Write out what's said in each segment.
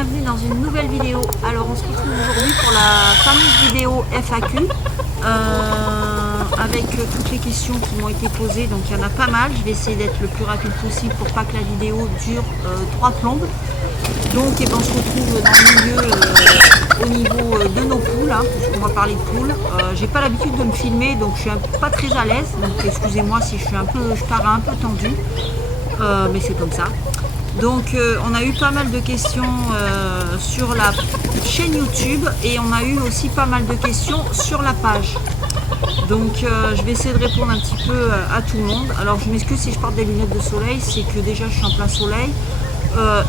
bienvenue dans une nouvelle vidéo. Alors on se retrouve aujourd'hui pour la fameuse vidéo FAQ avec toutes les questions qui m'ont été posées, donc il y en a pas mal. Je vais essayer d'être le plus rapide possible pour pas que la vidéo dure 3 plombes. Donc on se retrouve dans le milieu au niveau de nos poules, hein, puisqu'on va parler de poules. J'ai pas l'habitude de me filmer, donc je suis pas très à l'aise, donc excusez-moi si je parais un peu tendue, mais c'est comme ça. Donc on a eu pas mal de questions sur la chaîne YouTube et on a eu aussi pas mal de questions sur la page. Donc je vais essayer de répondre un petit peu à tout le monde. Alors je m'excuse si je porte des lunettes de soleil, c'est que déjà je suis en plein soleil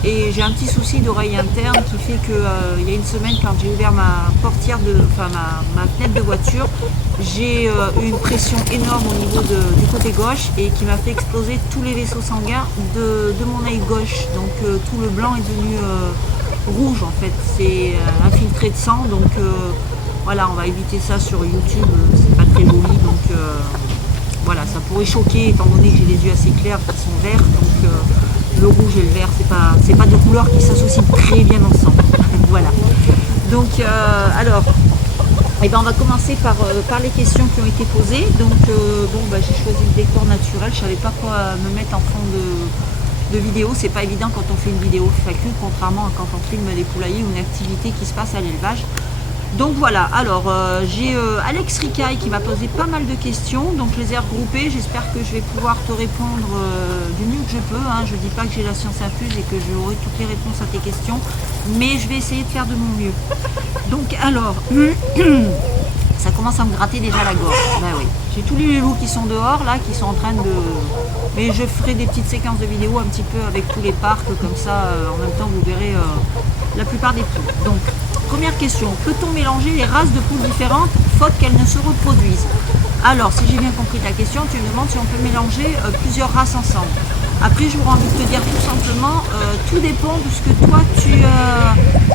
et j'ai un petit souci d'oreille interne qui fait que il y a une semaine, quand j'ai ouvert ma portière, ma fenêtre de voiture, j'ai eu une pression énorme au niveau du côté gauche et qui m'a fait exploser tous les vaisseaux sanguins de mon œil gauche. Donc tout le blanc est devenu rouge en fait, c'est infiltré de sang. Donc voilà, on va éviter ça sur YouTube, c'est pas très joli. Donc voilà, ça pourrait choquer étant donné que j'ai les yeux assez clairs qui sont verts. Donc le rouge et le vert, c'est pas deux couleurs qui s'associent très bien ensemble. Voilà. Donc alors, eh ben, on va commencer par les questions qui ont été posées. Donc j'ai choisi le décor naturel. Je savais pas quoi me mettre en fond de vidéo. C'est pas évident quand on fait une vidéo FAQ, contrairement à quand on filme les poulaillers ou une activité qui se passe à l'élevage. Donc voilà, alors j'ai Alex Ricaille qui m'a posé pas mal de questions, donc je les ai regroupées. J'espère que je vais pouvoir te répondre du mieux que je peux, hein. Je ne dis pas que j'ai la science infuse et que j'aurai toutes les réponses à tes questions, mais je vais essayer de faire de mon mieux. Donc alors, ça commence à me gratter déjà la gorge. Ben oui, j'ai tous les loups qui sont dehors là, qui sont en train de... Mais je ferai des petites séquences de vidéos un petit peu avec tous les parcs, comme ça en même temps vous verrez la plupart des poules. Donc, première question, peut-on mélanger les races de poules différentes faute qu'elles ne se reproduisent? Alors, si j'ai bien compris ta question, tu me demandes si on peut mélanger plusieurs races ensemble. Après, j'aurais envie de te dire tout simplement, tout dépend de ce que toi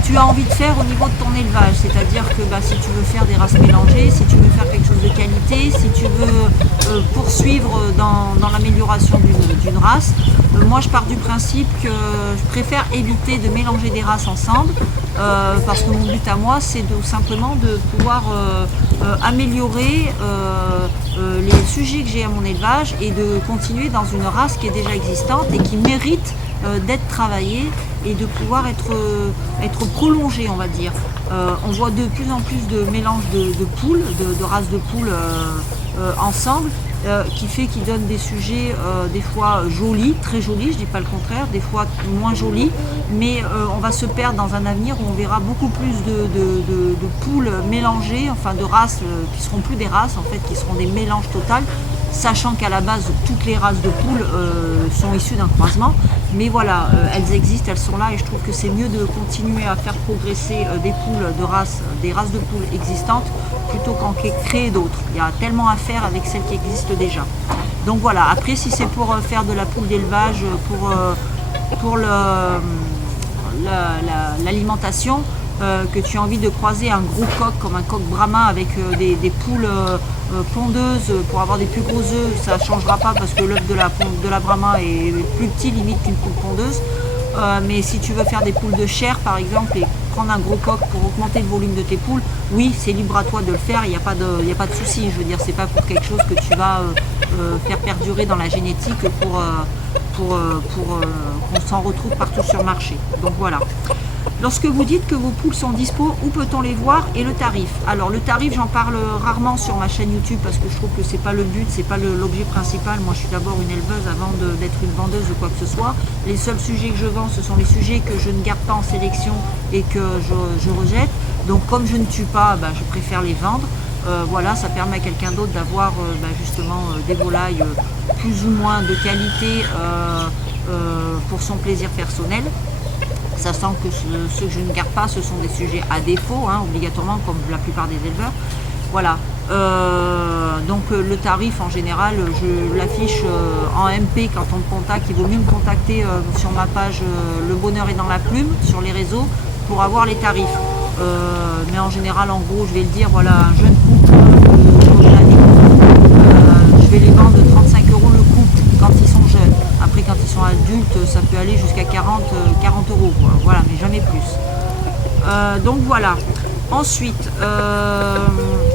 tu as envie de faire au niveau de ton élevage. C'est-à-dire que si tu veux faire des races mélangées, si tu veux faire quelque chose de qualité, si tu veux poursuivre dans l'amélioration d'une race, moi je pars du principe que je préfère éviter de mélanger des races ensemble. Parce que mon but à moi, c'est simplement de pouvoir améliorer les sujets que j'ai à mon élevage et de continuer dans une race qui est déjà existante et qui mérite d'être travaillée et de pouvoir être prolongée, on va dire. On voit de plus en plus de mélanges de poules, de races de poules ensemble, qui donne des sujets des fois jolis, très jolis, je dis pas le contraire, des fois moins jolis, mais on va se perdre dans un avenir où on verra beaucoup plus de poules mélangées, enfin de races qui seront plus des races en fait, qui seront des mélanges totaux, sachant qu'à la base toutes les races de poules sont issues d'un croisement, mais voilà, elles existent, elles sont là et je trouve que c'est mieux de continuer à faire progresser des races de poules existantes plutôt qu'en créer d'autres. Il y a tellement à faire avec celles qui existent déjà. Donc voilà, après si c'est pour faire de la poule d'élevage, pour l'alimentation, que tu as envie de croiser un gros coq comme un coq brahma avec des poules pondeuses pour avoir des plus gros œufs, ça ne changera pas parce que l'œuf de la brahma est plus petit limite qu'une poule pondeuse. Mais si tu veux faire des poules de chair par exemple et prendre un gros coq pour augmenter le volume de tes poules, oui, c'est libre à toi de le faire, il n'y a pas de souci. Je veux dire, c'est pas pour quelque chose que tu vas faire perdurer dans la génétique pour qu'on s'en retrouve partout sur le marché. Donc voilà. Lorsque vous dites que vos poules sont dispo, où peut-on les voir et le tarif? Alors le tarif, j'en parle rarement sur ma chaîne YouTube parce que je trouve que c'est pas le but, c'est pas l'objet principal. Moi je suis d'abord une éleveuse avant d'être une vendeuse ou quoi que ce soit. Les seuls sujets que je vends, ce sont les sujets que je ne garde pas en sélection et que je rejette. Donc comme je ne tue pas, je préfère les vendre. Voilà, ça permet à quelqu'un d'autre d'avoir justement des volailles plus ou moins de qualité pour son plaisir personnel. Sachant que ceux que je ne garde pas, ce sont des sujets à défaut, hein, obligatoirement, comme la plupart des éleveurs. Voilà. Donc le tarif en général, je l'affiche en MP quand on me contacte. Il vaut mieux me contacter sur ma page Le Bonheur est dans la plume, sur les réseaux, pour avoir les tarifs. Mais en général, en gros, je vais le dire, voilà, un jeune couple, je vais les vendre de 35 € le couple quand ils sont jeunes. Après, quand ils sont adultes, ça peut aller jusqu'à 40 € quoi. Voilà, mais jamais plus. Donc voilà. Ensuite,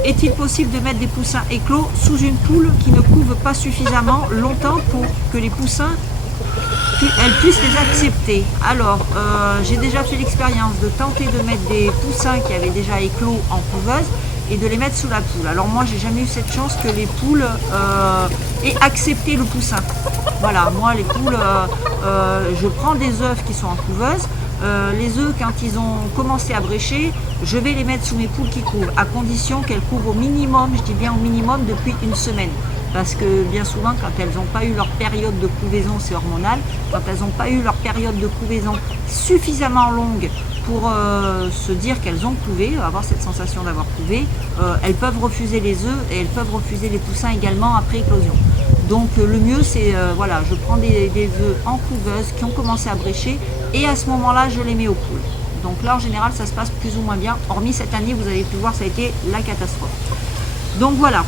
est-il possible de mettre des poussins éclos sous une poule qui ne couve pas suffisamment longtemps pour que les poussins puissent les accepter? Alors, j'ai déjà fait l'expérience de tenter de mettre des poussins qui avaient déjà éclos en couveuse et de les mettre sous la poule. Alors moi, j'ai jamais eu cette chance que les poules aient accepté le poussin. Voilà, moi les poules, je prends des œufs qui sont en couveuse. Les œufs, quand ils ont commencé à brécher, je vais les mettre sous mes poules qui couvent, à condition qu'elles couvrent au minimum, je dis bien au minimum, depuis une semaine. Parce que bien souvent, quand elles n'ont pas eu leur période de couvaison, c'est hormonal, quand elles n'ont pas eu leur période de couvaison suffisamment longue pour se dire qu'elles ont couvé, avoir cette sensation d'avoir couvé, elles peuvent refuser les œufs et elles peuvent refuser les poussins également après éclosion. Donc le mieux c'est, voilà, je prends des œufs en couveuse qui ont commencé à brécher et à ce moment-là je les mets aux poules. Donc là en général ça se passe plus ou moins bien, hormis cette année vous avez pu voir ça a été la catastrophe. Donc voilà.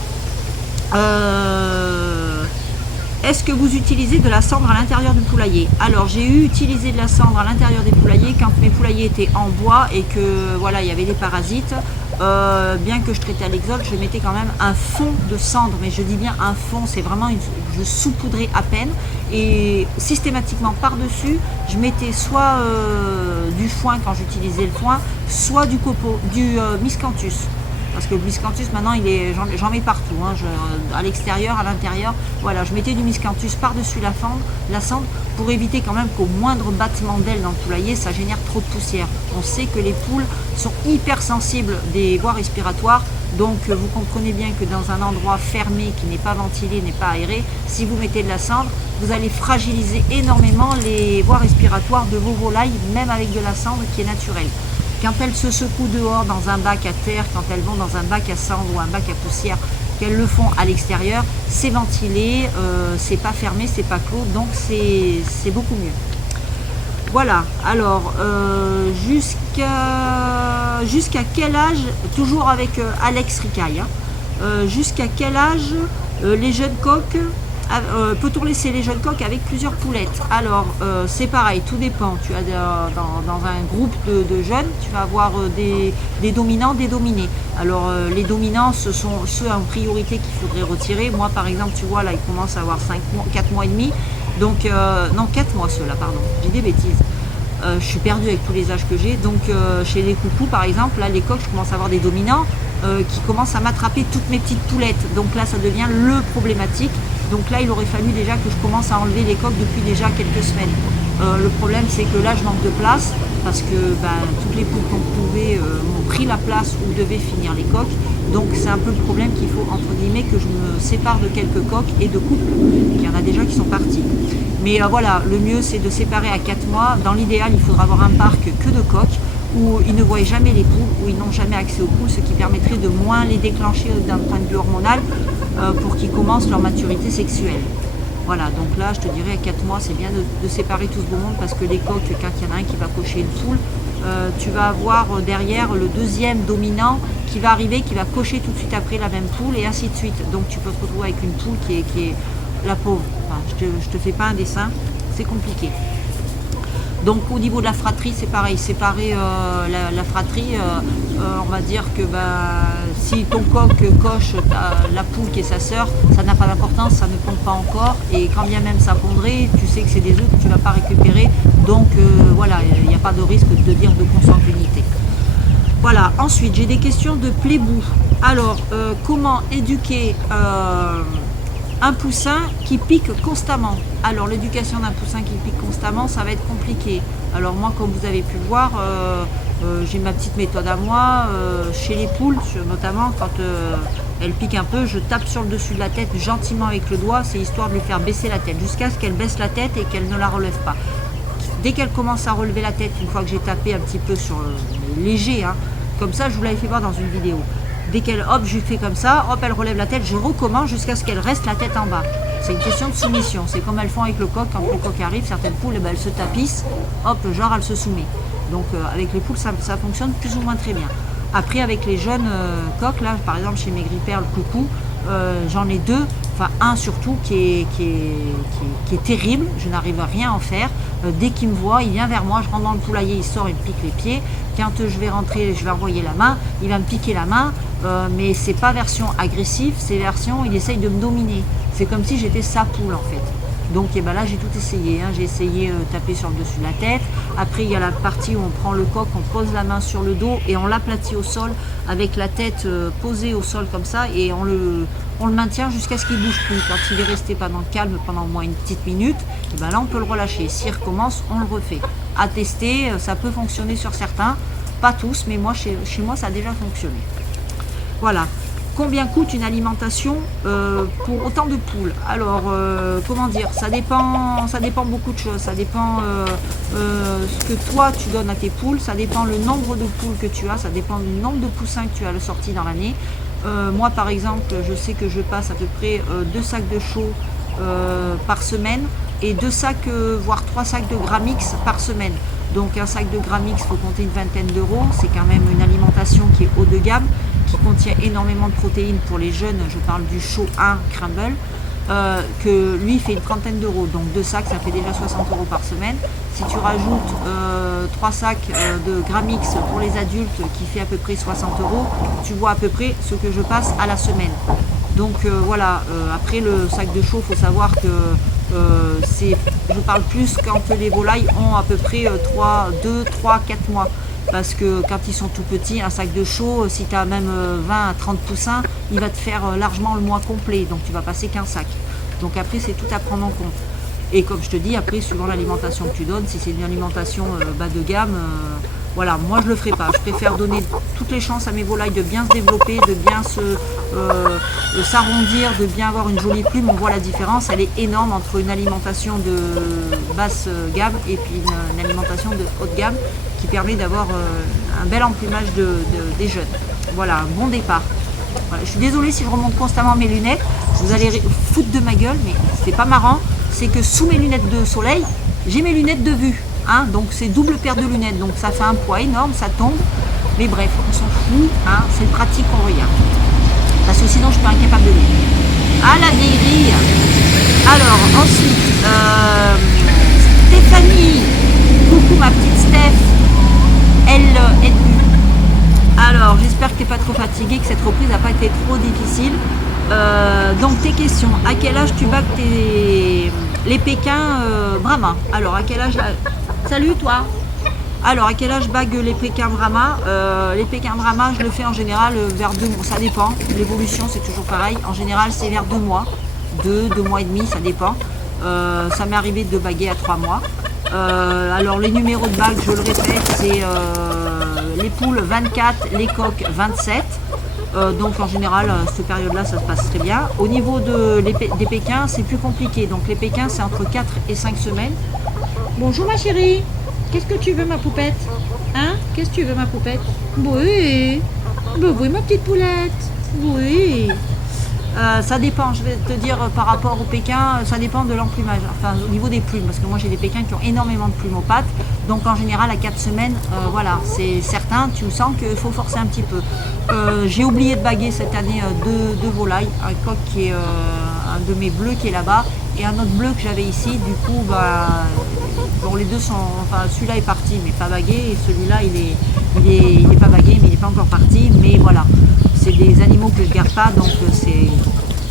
Est-ce que vous utilisez de la cendre à l'intérieur du poulailler? Alors j'ai utilisé de la cendre à l'intérieur des poulaillers quand mes poulaillers étaient en bois et que voilà il y avait des parasites. Bien que je traitais à l'exode, je mettais quand même un fond de cendre, mais je dis bien un fond, c'est vraiment je saupoudrais à peine et systématiquement par-dessus, je mettais soit du foin quand j'utilisais le foin, soit du miscanthus. Parce que le miscanthus maintenant j'en mets partout, hein, à l'extérieur, à l'intérieur, voilà, je mettais du miscanthus par-dessus la cendre pour éviter quand même qu'au moindre battement d'aile dans le poulailler, ça génère trop de poussière. On sait que les poules sont hypersensibles des voies respiratoires, donc vous comprenez bien que dans un endroit fermé qui n'est pas ventilé, n'est pas aéré, si vous mettez de la cendre, vous allez fragiliser énormément les voies respiratoires de vos volailles, même avec de la cendre qui est naturelle. Quand elles se secouent dehors dans un bac à terre, quand elles vont dans un bac à cendre ou un bac à poussière, qu'elles le font à l'extérieur, c'est ventilé, c'est pas fermé, c'est pas clos, donc c'est beaucoup mieux. Voilà, alors jusqu'à quel âge, toujours avec Alex Ricaille, hein, jusqu'à quel âge les jeunes coqs, peut-on laisser les jeunes coqs avec plusieurs poulettes? Alors c'est pareil, tout dépend. Tu as dans un groupe de jeunes, tu vas avoir des dominants, des dominés. Alors les dominants, ce sont ceux en priorité qu'il faudrait retirer. Moi par exemple, tu vois là, ils commencent à avoir 4 mois et demi. Donc non, 4 mois ceux-là, pardon, j'ai des bêtises. Je suis perdue avec tous les âges que j'ai. Donc chez les coucous par exemple, là les coqs, je commence à avoir des dominants qui commencent à m'attraper toutes mes petites poulettes. Donc là ça devient le problématique. Donc là il aurait fallu déjà que je commence à enlever les coqs depuis déjà quelques semaines. Le problème c'est que là je manque de place parce que toutes les poules qu'on pouvait m'ont pris la place où devaient finir les coqs. Donc c'est un peu le problème qu'il faut entre guillemets que je me sépare de quelques coqs et de couples. Il y en a déjà qui sont partis. Mais voilà, le mieux c'est de séparer à 4 mois. Dans l'idéal, il faudra avoir un parc que de coqs où ils ne voient jamais les poules, où ils n'ont jamais accès aux poules, ce qui permettrait de moins les déclencher d'un point de vue hormonal pour qu'ils commencent leur maturité sexuelle. Voilà, donc là je te dirais à 4 mois c'est bien de séparer tout ce beau monde parce que les coqs, quand il y en a un qui va cocher une poule, tu vas avoir derrière le deuxième dominant qui va arriver, qui va cocher tout de suite après la même poule et ainsi de suite. Donc tu peux te retrouver avec une poule qui est la pauvre. Enfin, je te fais pas un dessin, c'est compliqué. Donc au niveau de la fratrie, c'est pareil, séparer la fratrie, on va dire que si ton coq coche la poule qui est sa sœur, ça n'a pas d'importance, ça ne compte pas encore, et quand bien même ça pondrait, tu sais que c'est des œufs que tu ne vas pas récupérer, donc voilà, il n'y a pas de risque de dire de consanguinité. Voilà, ensuite j'ai des questions de plébou. Alors, comment éduquer un poussin qui pique constamment? Alors l'éducation d'un poussin qui pique constamment, ça va être compliqué. Alors moi, comme vous avez pu le voir, j'ai ma petite méthode à moi. Chez les poules, notamment quand elles piquent un peu, je tape sur le dessus de la tête gentiment avec le doigt. C'est histoire de lui faire baisser la tête, jusqu'à ce qu'elle baisse la tête et qu'elle ne la relève pas. Dès qu'elle commence à relever la tête, une fois que j'ai tapé un petit peu sur léger, hein, comme ça je vous l'avais fait voir dans une vidéo. Dès qu'elle, hop, je lui fais comme ça, hop, elle relève la tête, je recommence jusqu'à ce qu'elle reste la tête en bas. C'est une question de soumission. C'est comme elles font avec le coq. Quand le coq arrive, certaines poules, elles se tapissent, hop, genre, elle se soumet. Donc, avec les poules, ça fonctionne plus ou moins très bien. Après, avec les jeunes coqs, là, par exemple, chez mes grippères, le coucou, j'en ai 2. enfin un surtout qui est terrible, je n'arrive à rien en faire. Dès qu'il me voit, il vient vers moi, je rentre dans le poulailler, il sort, il me pique les pieds. Quand je vais rentrer, je vais envoyer la main, il va me piquer la main, mais c'est pas version agressive, c'est version, il essaye de me dominer. C'est comme si j'étais sa poule en fait. Donc et ben là j'ai tout essayé, hein. J'ai essayé taper sur le dessus de la tête. Après il y a la partie où on prend le coq, on pose la main sur le dos et on l'aplatit au sol avec la tête posée au sol comme ça et on le maintient jusqu'à ce qu'il bouge plus. Quand il est resté pendant calme pendant au moins une petite minute, et ben là on peut le relâcher. S'il recommence, on le refait. À tester, ça peut fonctionner sur certains, pas tous, mais moi chez moi ça a déjà fonctionné. Voilà. Combien coûte une alimentation pour autant de poules? Alors, comment dire, ça dépend beaucoup de choses. Ça dépend ce que toi tu donnes à tes poules, ça dépend le nombre de poules que tu as, ça dépend du nombre de poussins que tu as sortis dans l'année. Moi, par exemple, je sais que je passe à peu près 2 sacs de chaux par semaine et 2 sacs, voire 3 sacs de Gramix par semaine. Donc un sac de Gramix, il faut compter une vingtaine d'euros. C'est quand même une alimentation qui est haut de gamme, qui contient énormément de protéines pour les jeunes. Je parle du chaux 1 Crumble, que lui fait une trentaine d'euros. Donc 2 sacs, ça fait déjà 60 euros par semaine. Si tu rajoutes 3 sacs de Gramix pour les adultes, qui fait à peu près 60 euros, tu vois à peu près ce que je passe à la semaine. Donc voilà, après le sac de chaux, il faut savoir que je parle plus quand les volailles ont à peu près 2, 3, 4 mois. Parce que quand ils sont tout petits, un sac de chaux, si tu as même 20 à 30 poussins, il va te faire largement le mois complet. Donc tu vas passer qu'un sac. Donc après, c'est tout à prendre en compte. Et comme je te dis, après, suivant l'alimentation que tu donnes, si c'est une alimentation bas de gamme, voilà, moi je le ferai pas. Je préfère donner toutes les chances à mes volailles de bien se développer, de bien s'arrondir, de bien avoir une jolie plume. On voit la différence, elle est énorme entre une alimentation de basse gamme et puis une alimentation de haute gamme qui permet d'avoir un bel emplumage des jeunes. Voilà, un bon départ. Voilà, je suis désolée si je remonte constamment mes lunettes, vous allez foutre de ma gueule, mais c'est pas marrant. C'est que sous mes lunettes de soleil, j'ai mes lunettes de vue. Hein, donc c'est double paire de lunettes, donc ça fait un poids énorme, ça tombe. Mais bref, on s'en fout, hein, c'est pratique qu'on regarde. Parce que sinon je suis pas incapable de lire. Ah la vieillerie. Alors ensuite, Stéphanie, coucou ma petite Steph, elle est nue. Alors j'espère que tu n'es pas trop fatiguée, que cette reprise n'a pas été trop difficile. Donc tes questions, à quel âge tu bagues les Pékins Brahma? Alors à quel âge salut toi. Alors à quel âge bague les Pékins Brahma? Les Pékins Brahma, je le fais en général vers 2 mois, ça dépend, l'évolution c'est toujours pareil, en général c'est vers 2 mois, 2 mois et demi, ça dépend. Ça m'est arrivé de baguer à 3 mois. Alors les numéros de bague, je le répète, c'est les poules 24, les coqs 27. Donc en général, cette période-là, ça se passe très bien. Au niveau des Pékins, c'est plus compliqué. Donc les Pékins, c'est entre 4 et 5 semaines. Bonjour ma chérie, qu'est-ce que tu veux ma poupette? Hein? Qu'est-ce que tu veux ma poupette? Oui, oui ma petite poulette, oui. Ça dépend, je vais te dire par rapport aux Pékins, ça dépend de l'emplumage, enfin au niveau des plumes, parce que moi j'ai des Pékins qui ont énormément de plumes aux pattes, donc en général à 4 semaines, voilà, c'est certain, tu sens qu'il faut forcer un petit peu. J'ai oublié de baguer cette année deux volailles, un coq qui est un de mes bleus qui est là-bas, et un autre bleu que j'avais ici, du coup, bon les deux sont, enfin celui-là est parti mais pas bagué, et celui-là il est pas bagué mais il n'est pas encore parti, mais voilà. C'est des animaux que je ne garde pas, donc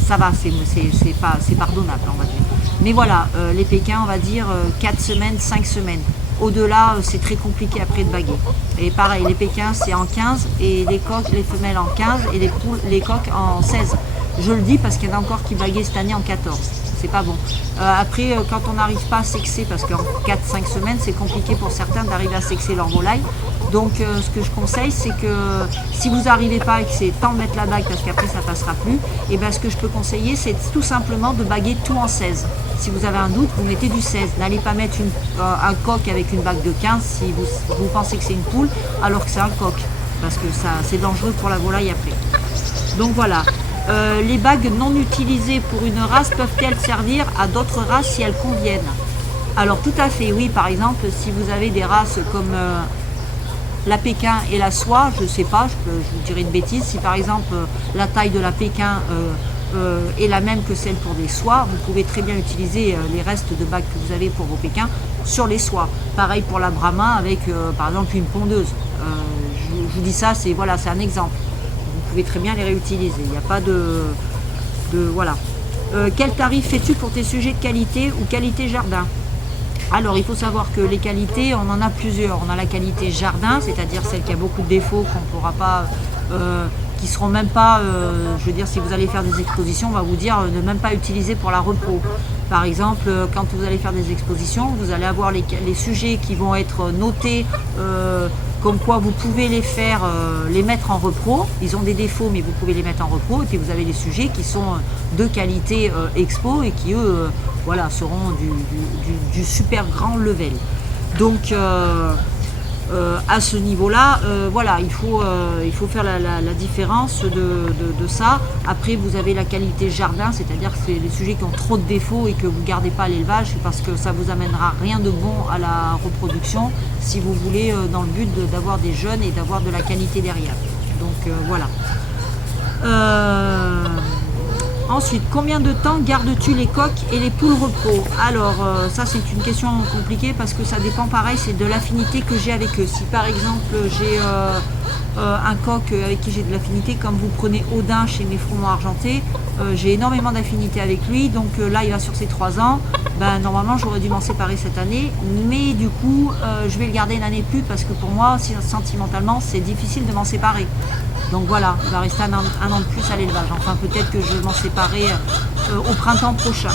ça va, c'est pardonnable, on va dire. Mais voilà, les Pékins, on va dire 4 semaines, 5 semaines. Au-delà, c'est très compliqué après de baguer. Et pareil, les Pékins, c'est en 15, et les coqs, les femelles en 15, et les coqs en 16. Je le dis parce qu'il y en a encore qui baguaient cette année en 14. C'est pas bon. Après, quand on n'arrive pas à sexer, parce qu'en 4-5 semaines, c'est compliqué pour certains d'arriver à sexer leur volaille. Donc ce que je conseille, c'est que si vous n'arrivez pas et que c'est temps de mettre la bague parce qu'après ça ne passera plus, et bien ce que je peux conseiller, c'est tout simplement de baguer tout en 16. Si vous avez un doute, vous mettez du 16. N'allez pas mettre un coq avec une bague de 15 si vous pensez que c'est une poule alors que c'est un coq, parce que c'est dangereux pour la volaille après. Donc voilà. Les bagues non utilisées pour une race peuvent-elles servir à d'autres races si elles conviennent? Alors tout à fait, oui. Par exemple, si vous avez des races comme la Pékin et la soie, je ne sais pas, je vous dirais une bêtise. Si par exemple la taille de la Pékin est la même que celle pour des soies. Vous pouvez très bien utiliser les restes de bac que vous avez pour vos pékins sur les soies. Pareil pour la Brahma avec par exemple une pondeuse. Je vous dis ça, c'est voilà, c'est un exemple. Vous pouvez très bien les réutiliser. Il n'y a pas de voilà. Quel tarif fais-tu pour tes sujets de qualité ou qualité jardin? Alors il faut savoir que les qualités, on en a plusieurs. On a la qualité jardin, c'est-à-dire celle qui a beaucoup de défauts qu'on ne pourra pas, qui seront même pas, je veux dire, si vous allez faire des expositions, on va vous dire ne même pas utiliser pour la repos. Par exemple, quand vous allez faire des expositions, vous allez avoir les sujets qui vont être notés comme quoi vous pouvez les faire, les mettre en repro. Ils ont des défauts, mais vous pouvez les mettre en repro. Et puis vous avez les sujets qui sont de qualité expo et qui eux, voilà, seront du super grand level. Donc à ce niveau-là, voilà, il faut faire la différence de ça. Après, vous avez la qualité jardin, c'est-à-dire que c'est les sujets qui ont trop de défauts et que vous ne gardez pas à l'élevage parce que ça vous amènera rien de bon à la reproduction si vous voulez, dans le but d'avoir des jeunes et d'avoir de la qualité derrière. Donc voilà. Ensuite, combien de temps gardes-tu les coqs et les poules repos? Alors, ça c'est une question compliquée parce que ça dépend pareil, c'est de l'affinité que j'ai avec eux. Si par exemple j'ai un coq avec qui j'ai de l'affinité, comme vous prenez Odin chez mes froment argentés, j'ai énormément d'affinité avec lui, donc là il va sur ses 3 ans, ben, normalement j'aurais dû m'en séparer cette année, mais du coup je vais le garder une année de plus parce que pour moi, sentimentalement, c'est difficile de m'en séparer. Donc voilà, il va rester un an de plus à l'élevage. Enfin, peut-être que je vais m'en séparer au printemps prochain.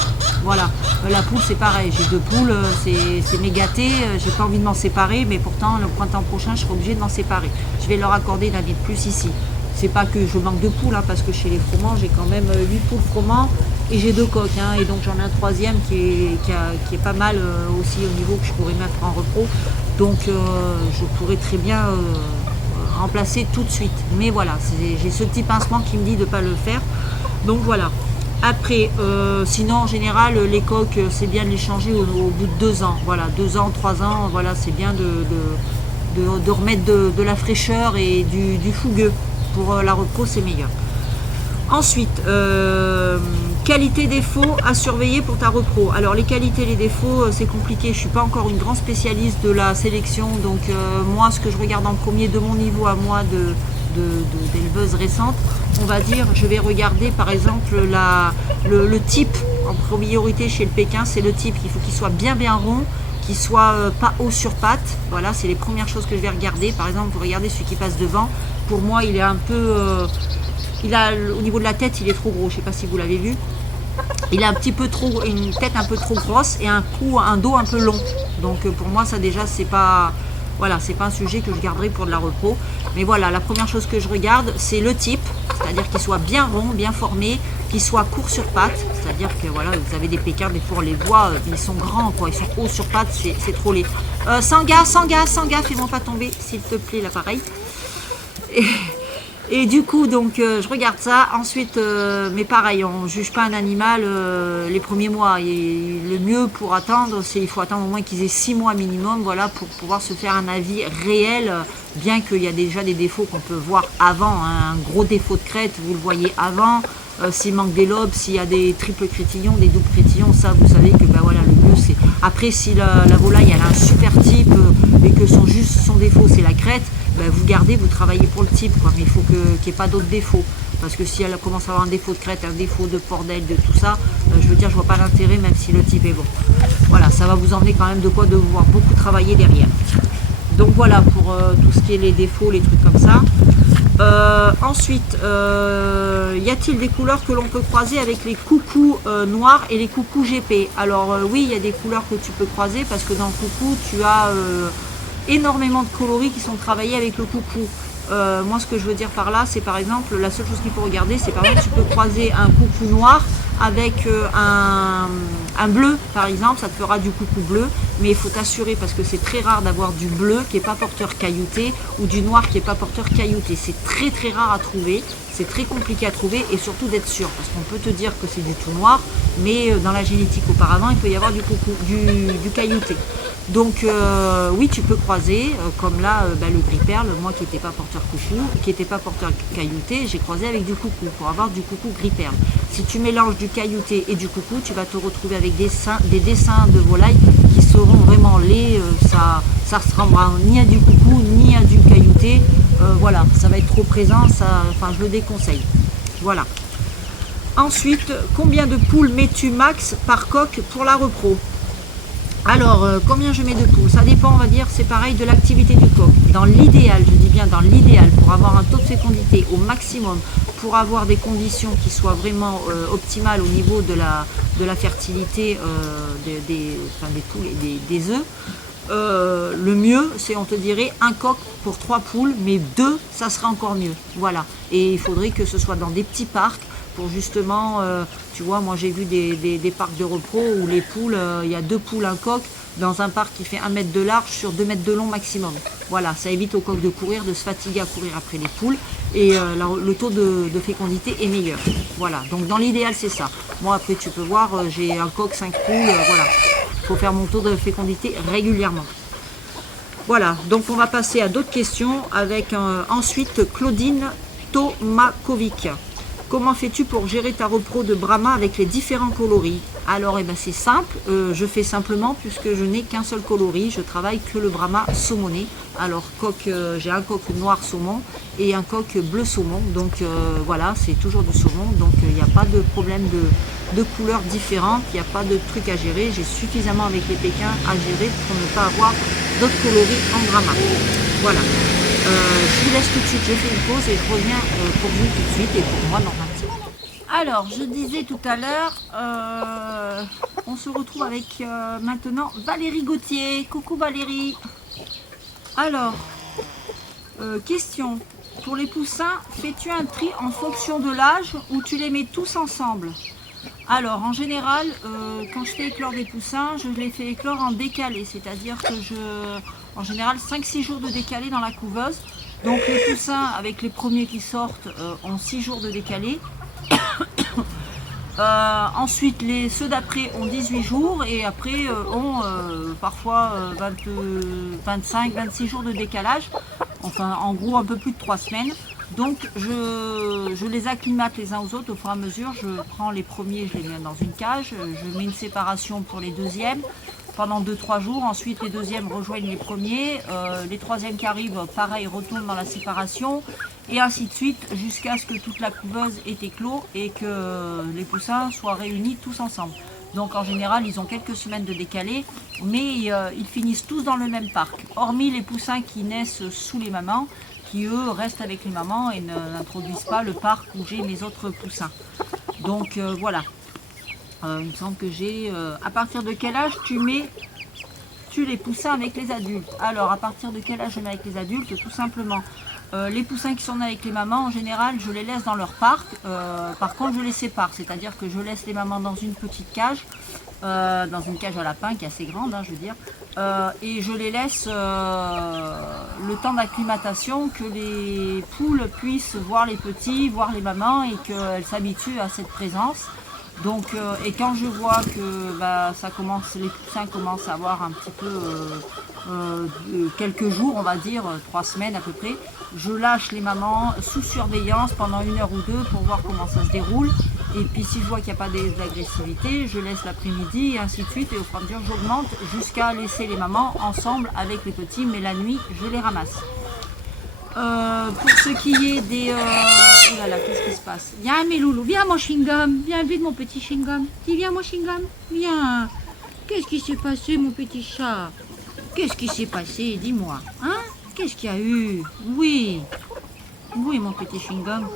Voilà, la poule c'est pareil, j'ai 2 poules, c'est mégaté, j'ai pas envie de m'en séparer, mais pourtant le printemps prochain je serai obligée de m'en séparer. Je vais leur accorder une année de plus ici. C'est pas que je manque de poules, hein, parce que chez les froment, j'ai quand même 8 poules froment et j'ai 2 coqs. Hein, et donc j'en ai un 3e qui est pas mal aussi au niveau que je pourrais mettre en repos. Donc je pourrais très bien remplacer tout de suite. Mais voilà, j'ai ce petit pincement qui me dit de ne pas le faire. Donc voilà. Après, sinon en général, les coqs, c'est bien de les changer au bout de 2 ans. Voilà, 2 ans, 3 ans, voilà, c'est bien de remettre de la fraîcheur et du fougueux. Pour la repos, c'est meilleur. Ensuite, qualité défaut à surveiller pour ta repro. Alors les qualités, les défauts, c'est compliqué. Je suis pas encore une grande spécialiste de la sélection. Donc moi, ce que je regarde en premier de mon niveau à moi d'éleveuse récente, on va dire, je vais regarder par exemple le type en priorité chez le Pékin. C'est le type, il faut qu'il soit bien rond, qu'il soit pas haut sur pattes. Voilà, c'est les premières choses que je vais regarder. Par exemple, vous regardez celui qui passe devant. Pour moi, il est un peu... au niveau de la tête, il est trop gros. Je ne sais pas si vous l'avez vu. Il a une tête un peu trop grosse et un dos un peu long. Donc pour moi, ça déjà, c'est pas... Voilà, c'est pas un sujet que je garderai pour de la repos. Mais voilà, la première chose que je regarde, c'est le type. C'est-à-dire qu'il soit bien rond, bien formé, qu'il soit court sur pattes. C'est-à-dire que voilà, vous avez des Pékins, des fois on les voit, ils sont grands, quoi. Ils sont hauts sur pattes, c'est trop laid. Sanga, fais-moi pas tomber, s'il te plaît, l'appareil. Et du coup, donc, je regarde ça. Ensuite, mais pareil, on ne juge pas un animal les premiers mois. Et le mieux pour attendre, c'est il faut attendre au moins qu'ils aient 6 mois minimum, voilà, pour pouvoir se faire un avis réel, bien qu'il y a déjà des défauts qu'on peut voir avant. Hein. Un gros défaut de crête, vous le voyez avant. S'il manque des lobes, s'il y a des triples crétillons, des doubles crétillons, ça, vous savez que ben voilà, le mieux c'est... Après, si la volaille, elle a un super type et que son défaut, c'est la crête, ben, vous gardez, vous travaillez pour le type, quoi. Mais il faut qu'il n'y ait pas d'autres défauts. Parce que si elle commence à avoir un défaut de crête, un défaut de port d'aile, de tout ça, je veux dire, je vois pas l'intérêt, même si le type est bon. Voilà, ça va vous emmener quand même de quoi devoir beaucoup travailler derrière. Donc voilà, pour tout ce qui est les défauts, les trucs comme ça. Ensuite, y a-t-il des couleurs que l'on peut croiser avec les coucous noirs et les coucous GP? Alors oui, il y a des couleurs que tu peux croiser parce que dans le coucou, tu as énormément de coloris qui sont travaillés avec le coucou. Moi, ce que je veux dire par là, c'est par exemple, la seule chose qu'il faut regarder, c'est par exemple, tu peux croiser un coucou noir avec un bleu, par exemple, ça te fera du coucou bleu, mais il faut t'assurer, parce que c'est très rare d'avoir du bleu qui n'est pas porteur caillouté, ou du noir qui n'est pas porteur caillouté. C'est très très rare à trouver, c'est très compliqué à trouver, et surtout d'être sûr, parce qu'on peut te dire que c'est du tout noir, mais dans la génétique auparavant, il peut y avoir du caillouté. Donc oui, tu peux croiser, comme là, le gris perle, moi qui n'étais pas porteur coucou, qui n'était pas porteur caillouté, j'ai croisé avec du coucou pour avoir du coucou gris perle. Si tu mélanges du caillouté et du coucou, tu vas te retrouver avec des dessins de volailles qui seront vraiment laids, ça ressemblera ni à du coucou ni à du caillouté. Voilà, ça va être trop présent, enfin je le déconseille. Voilà. Ensuite, combien de poules mets-tu max par coque pour la repro? Alors, combien je mets de poules? Ça dépend, on va dire, c'est pareil de l'activité du coq. Dans l'idéal, je dis bien dans l'idéal, pour avoir un taux de fécondité au maximum, pour avoir des conditions qui soient vraiment optimales au niveau de la fertilité des poules et des œufs, le mieux, c'est, on te dirait, un coq pour 3 poules, mais 2, ça serait encore mieux. Voilà. Et il faudrait que ce soit dans des petits parcs, pour justement, tu vois, moi j'ai vu des parcs de repos où les poules, il y a 2 poules, un coq, dans un parc qui fait 1 mètre de large sur 2 mètres de long maximum. Voilà, ça évite au coq de courir, de se fatiguer à courir après les poules, et le taux de fécondité est meilleur. Voilà, donc dans l'idéal c'est ça. Moi après tu peux voir, j'ai un coq, 5 poules, voilà. Il faut faire mon taux de fécondité régulièrement. Voilà, donc on va passer à d'autres questions avec ensuite Claudine Tomakovic. Comment fais-tu pour gérer ta repro de Brahma avec les différents coloris? Alors c'est simple, je fais simplement puisque je n'ai qu'un seul coloris, je travaille que le Brahma saumoné. Alors j'ai un coq noir saumon et un coq bleu saumon, donc voilà, c'est toujours du saumon, donc il n'y a pas de problème de couleurs différentes, il n'y a pas de truc à gérer, j'ai suffisamment avec les pékins à gérer pour ne pas avoir d'autres coloris en Brahma. Voilà. Je vous laisse tout de suite, je fais une pause et je reviens pour vous tout de suite et pour moi dans un petit moment. Alors, je disais tout à l'heure, on se retrouve avec maintenant Valérie Gauthier. Coucou Valérie. Alors, question. Pour les poussins, fais-tu un tri en fonction de l'âge ou tu les mets tous ensemble? Alors, en général, quand je fais éclore des poussins, je les fais éclore en décalé, c'est-à-dire que en général, 5-6 jours de décalé dans la couveuse. Donc, les poussins, avec les premiers qui sortent, ont 6 jours de décalé. Ensuite, ceux d'après ont 18 jours et après ont parfois 25-26 jours de décalage. Enfin, en gros, un peu plus de 3 semaines. Donc je les acclimate les uns aux autres au fur et à mesure. Je prends les premiers, je les mets dans une cage, je mets une séparation pour les deuxièmes pendant 2-3 jours. Ensuite les deuxièmes rejoignent les premiers, les troisièmes qui arrivent, pareil, retournent dans la séparation et ainsi de suite jusqu'à ce que toute la couveuse ait éclos et que les poussins soient réunis tous ensemble. Donc en général ils ont quelques semaines de décalé, mais ils finissent tous dans le même parc, hormis les poussins qui naissent sous les mamans, qui eux restent avec les mamans et n'introduisent pas le parc où j'ai mes autres poussins. Donc voilà, il me semble que j'ai... à partir de quel âge tu mets les poussins avec les adultes? Alors à partir de quel âge je mets avec les adultes? Tout simplement, les poussins qui sont nés avec les mamans, en général, je les laisse dans leur parc. Par contre, je les sépare, c'est-à-dire que je laisse les mamans dans une petite cage, dans une cage à lapin qui est assez grande, hein, je veux dire, et je les laisse le temps d'acclimatation, que les poules puissent voir les petits, voir les mamans et qu'elles s'habituent à cette présence. Donc, et quand je vois que les poussins commencent à avoir un petit peu quelques jours, on va dire 3 semaines à peu près, je lâche les mamans sous surveillance pendant 1 heure ou 2 pour voir comment ça se déroule. Et puis si je vois qu'il n'y a pas d'agressivité, je laisse l'après-midi et ainsi de suite. Et au fur et à mesure, j'augmente jusqu'à laisser les mamans ensemble avec les petits, mais la nuit, je les ramasse. Pour ce qui est des... Oh là là, qu'est-ce qui se passe? Viens mes loulous, viens mon chewing-gum, viens vite mon petit chewing-gum. Dis viens mon chewing-gum, viens. Qu'est-ce qui s'est passé mon petit chat? Qu'est-ce qui s'est passé? Dis-moi, hein? Qu'est-ce qu'il y a eu? Oui. Oui mon petit chewing-gum.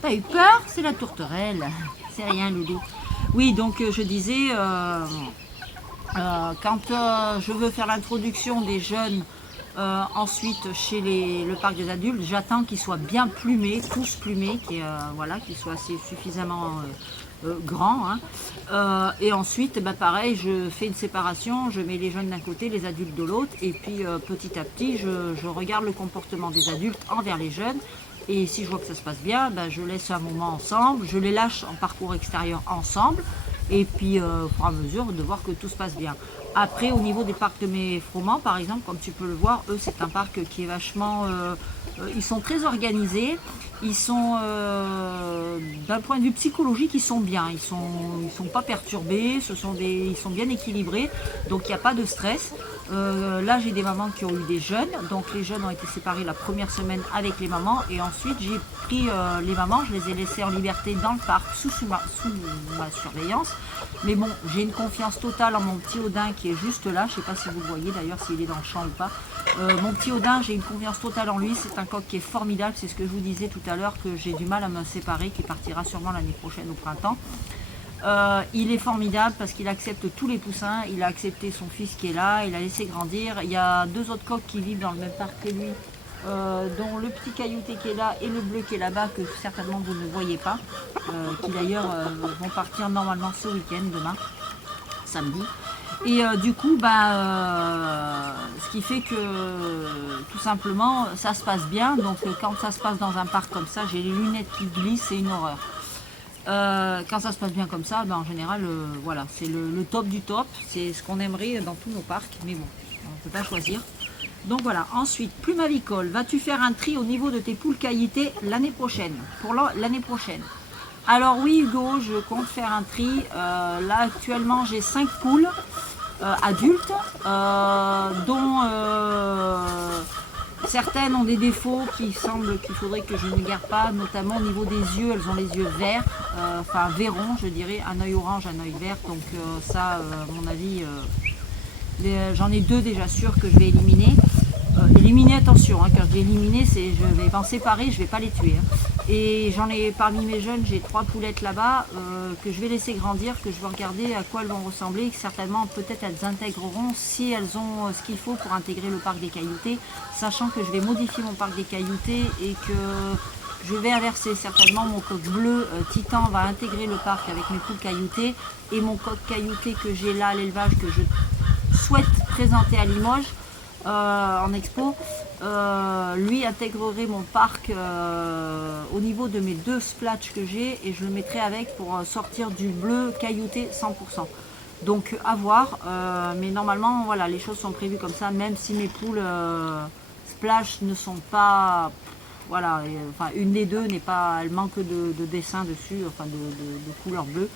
T'as eu peur? C'est la tourterelle. C'est rien loulou. Oui, donc je disais, quand je veux faire l'introduction des jeunes, ensuite chez le parc des adultes, j'attends qu'ils soient bien plumés, tous plumés, qu'ils soient assez suffisamment grands. Hein. Et ensuite, pareil, je fais une séparation, je mets les jeunes d'un côté, les adultes de l'autre, et puis petit à petit, je regarde le comportement des adultes envers les jeunes. Et si je vois que ça se passe bien, je laisse un moment ensemble, je les lâche en parcours extérieur ensemble. et puis au fur et à mesure de voir que tout se passe bien. Après, au niveau des parcs de mes Froment, par exemple, comme tu peux le voir, eux c'est un parc qui est vachement... ils sont très organisés, ils sont d'un point de vue psychologique, ils sont bien, ils sont pas perturbés, ils sont bien équilibrés, donc il n'y a pas de stress. Là j'ai des mamans qui ont eu des jeunes, donc les jeunes ont été séparés la première semaine avec les mamans, et ensuite j'ai pris les mamans, je les ai laissées en liberté dans le parc sous ma surveillance. Mais bon, j'ai une confiance totale en mon petit Odin qui est juste là, je ne sais pas si vous le voyez d'ailleurs, s'il est dans le champ ou pas. Mon petit Odin, j'ai une confiance totale en lui, c'est un coq qui est formidable, c'est ce que je vous disais tout à l'heure, que j'ai du mal à me séparer, qui partira sûrement l'année prochaine au printemps. Il est formidable parce qu'il accepte tous les poussins, il a accepté son fils qui est là, il a laissé grandir. Il y a 2 autres coqs qui vivent dans le même parc que lui, dont le petit caillouté qui est là et le bleu qui est là-bas, que certainement vous ne voyez pas, qui d'ailleurs vont partir normalement ce week-end, demain, samedi. Et du coup, ce qui fait que tout simplement ça se passe bien. Donc quand ça se passe dans un parc comme ça, j'ai les lunettes qui glissent, c'est une horreur. Quand ça se passe bien comme ça, en général, voilà, c'est le top du top. C'est ce qu'on aimerait dans tous nos parcs, mais bon, on ne peut pas choisir. Donc voilà. Ensuite, plume avicole. Vas-tu faire un tri au niveau de tes poules cailletées l'année prochaine? Pour l'année prochaine. Alors oui Hugo, je compte faire un tri. Là actuellement j'ai 5 poules adultes, dont certaines ont des défauts qui semblent qu'il faudrait que je ne garde pas, notamment au niveau des yeux. Elles ont les yeux verts, enfin verrons je dirais, un œil orange, un œil vert, donc ça à mon avis, j'en ai 2 déjà sûrs que je vais éliminer. Éliminer, attention, hein, quand je vais éliminer, je vais m'en séparer, je vais pas les tuer. Hein. Et j'en ai, parmi mes jeunes, j'ai 3 poulettes là-bas que je vais laisser grandir, que je vais regarder à quoi elles vont ressembler, et que certainement peut-être elles intégreront si elles ont ce qu'il faut pour intégrer le parc des cailloutés, sachant que je vais modifier mon parc des cailloutés et que je vais inverser certainement mon coq bleu Titan va intégrer le parc avec mes poules cailloutées, et mon coq caillouté que j'ai là à l'élevage, que je souhaite présenter à Limoges, en expo, lui intégrerait mon parc au niveau de mes 2 splatchs que j'ai, et je le mettrai avec pour sortir du bleu caillouté 100%. Donc à voir, mais normalement voilà, les choses sont prévues comme ça, même si mes poules splash ne sont pas, voilà, enfin une des 2 n'est pas, elle manque de dessin dessus, enfin de couleur bleue,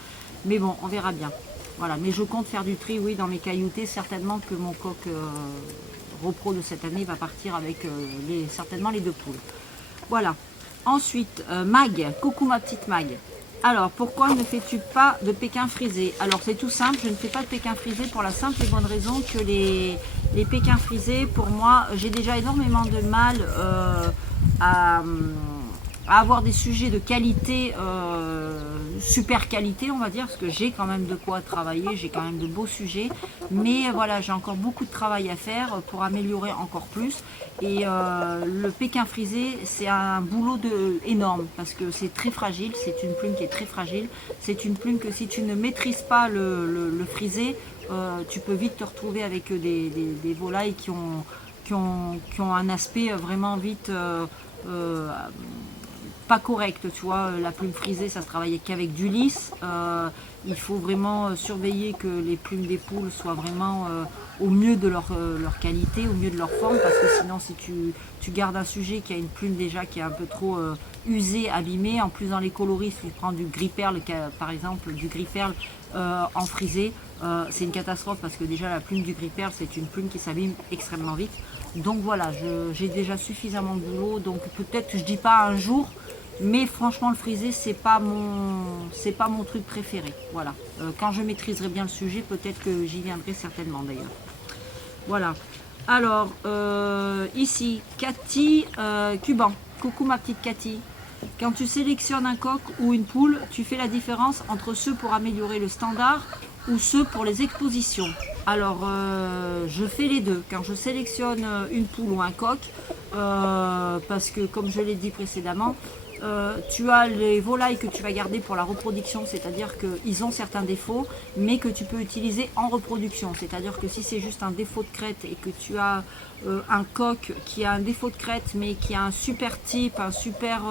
mais bon, on verra bien. Voilà, mais je compte faire du tri, oui, dans mes cailloutés, certainement que mon coq repro de cette année va partir avec certainement les 2 poules. Voilà. Ensuite, Mag, coucou ma petite Mag. Alors, pourquoi ne fais-tu pas de Pékin frisé? Alors, c'est tout simple, je ne fais pas de Pékin frisé pour la simple et bonne raison que les Pékins frisés, pour moi, j'ai déjà énormément de mal à avoir des sujets de qualité, super qualité on va dire, parce que j'ai quand même de quoi travailler, j'ai quand même de beaux sujets, mais voilà, j'ai encore beaucoup de travail à faire pour améliorer encore plus. Et le Pékin frisé, c'est un boulot énorme, parce que c'est très fragile, c'est une plume qui est très fragile, c'est une plume que si tu ne maîtrises pas le frisé, tu peux vite te retrouver avec des volailles qui ont un aspect vraiment vite pas correct, tu vois. La plume frisée, ça se travaille qu'avec du lisse. Il faut vraiment surveiller que les plumes des poules soient vraiment au mieux de leur qualité, au mieux de leur forme, parce que sinon si tu gardes un sujet qui a une plume déjà qui est un peu trop usée, abîmée, en plus dans les coloris, si tu prends du gris perle, par exemple du gris perle en frisé, c'est une catastrophe, parce que déjà la plume du gris perle, c'est une plume qui s'abîme extrêmement vite. Donc voilà, j'ai déjà suffisamment de boulot, donc peut-être que je dis pas un jour, mais franchement le frisé c'est pas mon truc préféré. Voilà, quand je maîtriserai bien le sujet, peut-être que j'y viendrai certainement d'ailleurs. Voilà. Alors ici Cathy Cuban, coucou ma petite Cathy. Quand tu sélectionnes un coq ou une poule, tu fais la différence entre ceux pour améliorer le standard ou ceux pour les expositions. Alors je fais les 2 quand je sélectionne une poule ou un coq, parce que comme je l'ai dit précédemment, tu as les volailles que tu vas garder pour la reproduction, c'est-à-dire qu'ils ont certains défauts, mais que tu peux utiliser en reproduction. C'est-à-dire que si c'est juste un défaut de crête et que tu as un coq qui a un défaut de crête, mais qui a un super type, un super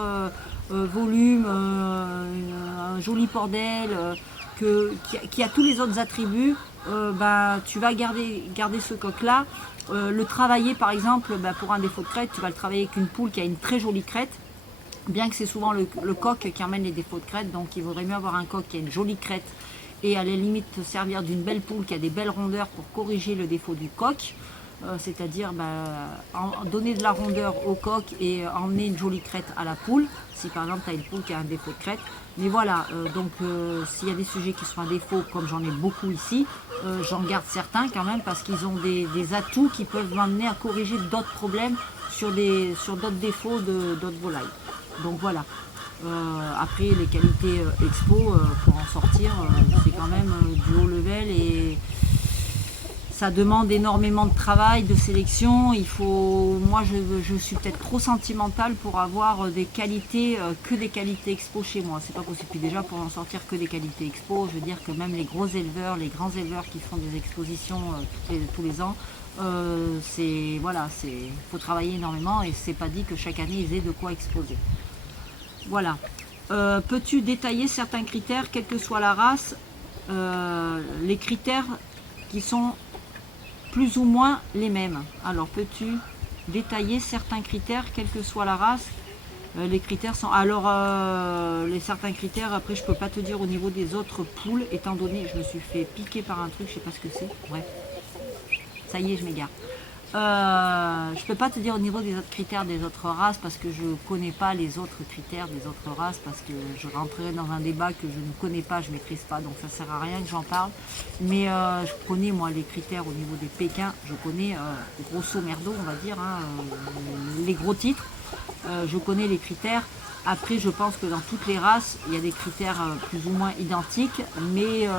volume, un joli port d'aile, qui a tous les autres attributs, tu vas garder ce coq-là. Le travailler par exemple, pour un défaut de crête, tu vas le travailler avec une poule qui a une très jolie crête. Bien que c'est souvent le coq qui amène les défauts de crête, donc il vaudrait mieux avoir un coq qui a une jolie crête et à la limite te servir d'une belle poule qui a des belles rondeurs pour corriger le défaut du coq. C'est-à-dire donner de la rondeur au coq et emmener une jolie crête à la poule, si par exemple tu as une poule qui a un défaut de crête. Mais voilà, s'il y a des sujets qui sont à défaut, comme j'en ai beaucoup ici, j'en garde certains quand même parce qu'ils ont des atouts qui peuvent m'amener à corriger d'autres problèmes sur d'autres défauts d'autres volailles. Donc voilà. Après les qualités expo, pour en sortir, c'est quand même du haut level et ça demande énormément de travail, de sélection. Moi je suis peut-être trop sentimentale pour avoir des qualités, que des qualités expo chez moi. C'est pas possible. Puis déjà pour en sortir que des qualités expo, je veux dire que même les gros éleveurs, les grands éleveurs qui font des expositions tous les ans, faut travailler énormément et c'est pas dit que chaque année ils aient de quoi exposer. Voilà. Peux-tu détailler certains critères, quelle que soit la race, les critères qui sont plus ou moins les mêmes? Alors, peux-tu détailler certains critères, quelle que soit la race? Les critères sont... Alors, certains critères, après, je peux pas te dire au niveau des autres poules, étant donné, je me suis fait piquer par un truc, je sais pas ce que c'est. Bref, ça y est, je m'égare. Je peux pas te dire au niveau des autres critères des autres races parce que je connais pas les autres critères des autres races parce que je rentrerai dans un débat que je ne connais pas, je maîtrise pas, donc ça sert à rien que j'en parle. Mais je connais moi les critères au niveau des Pékins, je connais grosso merdo on va dire, les gros titres, je connais les critères. Après, je pense que dans toutes les races, il y a des critères plus ou moins identiques, mais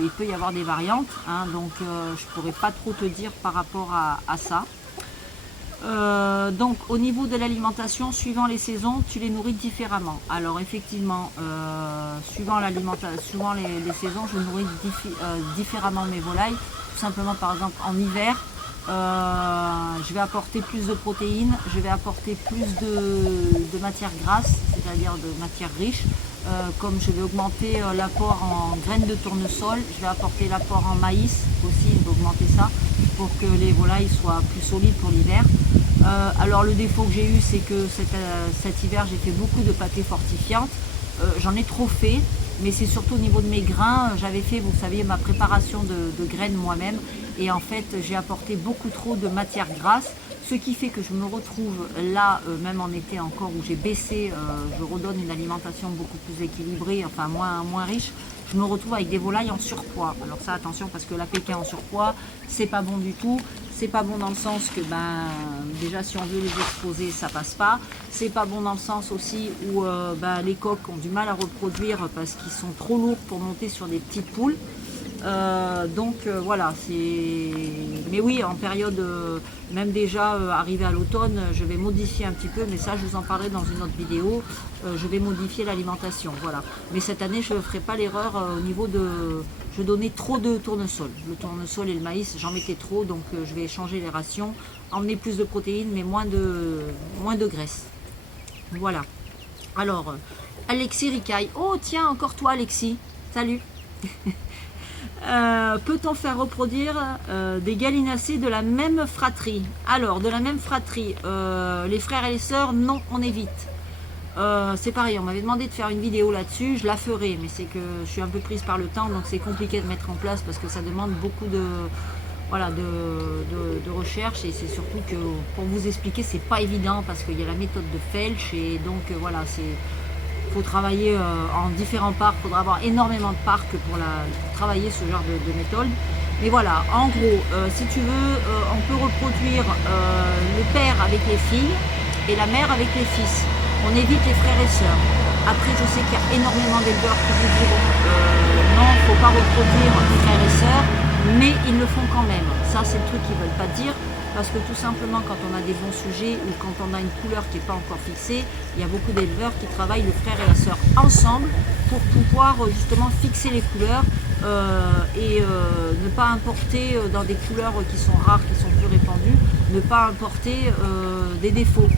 il peut y avoir des variantes, donc je ne pourrais pas trop te dire par rapport à ça. Donc, au niveau de l'alimentation, suivant les saisons, tu les nourris différemment. Alors, effectivement, suivant les saisons, je nourris différemment mes volailles. Tout simplement, par exemple, en hiver, je vais apporter plus de protéines, je vais apporter plus de matière grasse, c'est-à-dire de matière riche, comme je vais augmenter l'apport en graines de tournesol, je vais apporter l'apport en maïs aussi, je vais augmenter ça pour que les volailles soient plus solides pour l'hiver. Alors le défaut que j'ai eu, c'est que cet hiver j'ai fait beaucoup de pâtés fortifiantes, j'en ai trop fait. Mais c'est surtout au niveau de mes grains, j'avais fait, vous savez, ma préparation de graines moi-même. Et en fait, j'ai apporté beaucoup trop de matière grasse, ce qui fait que je me retrouve là, même en été encore, où j'ai baissé, je redonne une alimentation beaucoup plus équilibrée, enfin moins riche. Je me retrouve avec des volailles en surpoids. Alors ça, attention, parce que la Pékin en surpoids, c'est pas bon du tout. C'est pas bon dans le sens que déjà si on veut les exposer, ça passe pas. C'est pas bon dans le sens aussi où les coqs ont du mal à reproduire parce qu'ils sont trop lourds pour monter sur des petites poules. Voilà, mais oui, en période, même déjà arrivé à l'automne, je vais modifier un petit peu, mais ça je vous en parlerai dans une autre vidéo. Je vais modifier l'alimentation, voilà. Mais cette année, je ne ferai pas l'erreur au niveau de... Je donnais trop de tournesol. Le tournesol et le maïs, j'en mettais trop, donc je vais changer les rations, emmener plus de protéines, mais moins de graisse. Voilà. Alors, Alexis Ricaille. Oh tiens, encore toi Alexis. Salut. Peut-on faire reproduire des gallinacés de la même fratrie? Alors, de la même fratrie, les frères et les sœurs, non, on évite. C'est pareil, on m'avait demandé de faire une vidéo là-dessus, je la ferai, mais c'est que je suis un peu prise par le temps, donc c'est compliqué de mettre en place parce que ça demande beaucoup de recherche et c'est surtout que pour vous expliquer, c'est pas évident parce qu'il y a la méthode de Felch et donc voilà, faut travailler en différents parcs, il faudra avoir énormément de parcs pour travailler ce genre de méthode. Mais voilà, en gros, si tu veux, on peut reproduire le père avec les filles et la mère avec les fils. On évite les frères et sœurs. Après, je sais qu'il y a énormément d'éleveurs qui vous diront non, il ne faut pas reproduire frères et sœurs, mais ils le font quand même. Ça, c'est le truc qu'ils ne veulent pas dire. Parce que tout simplement, quand on a des bons sujets ou quand on a une couleur qui n'est pas encore fixée, il y a beaucoup d'éleveurs qui travaillent le frère et la sœur ensemble pour pouvoir justement fixer les couleurs et ne pas importer dans des couleurs qui sont rares, qui sont plus répandues, ne pas importer des défauts.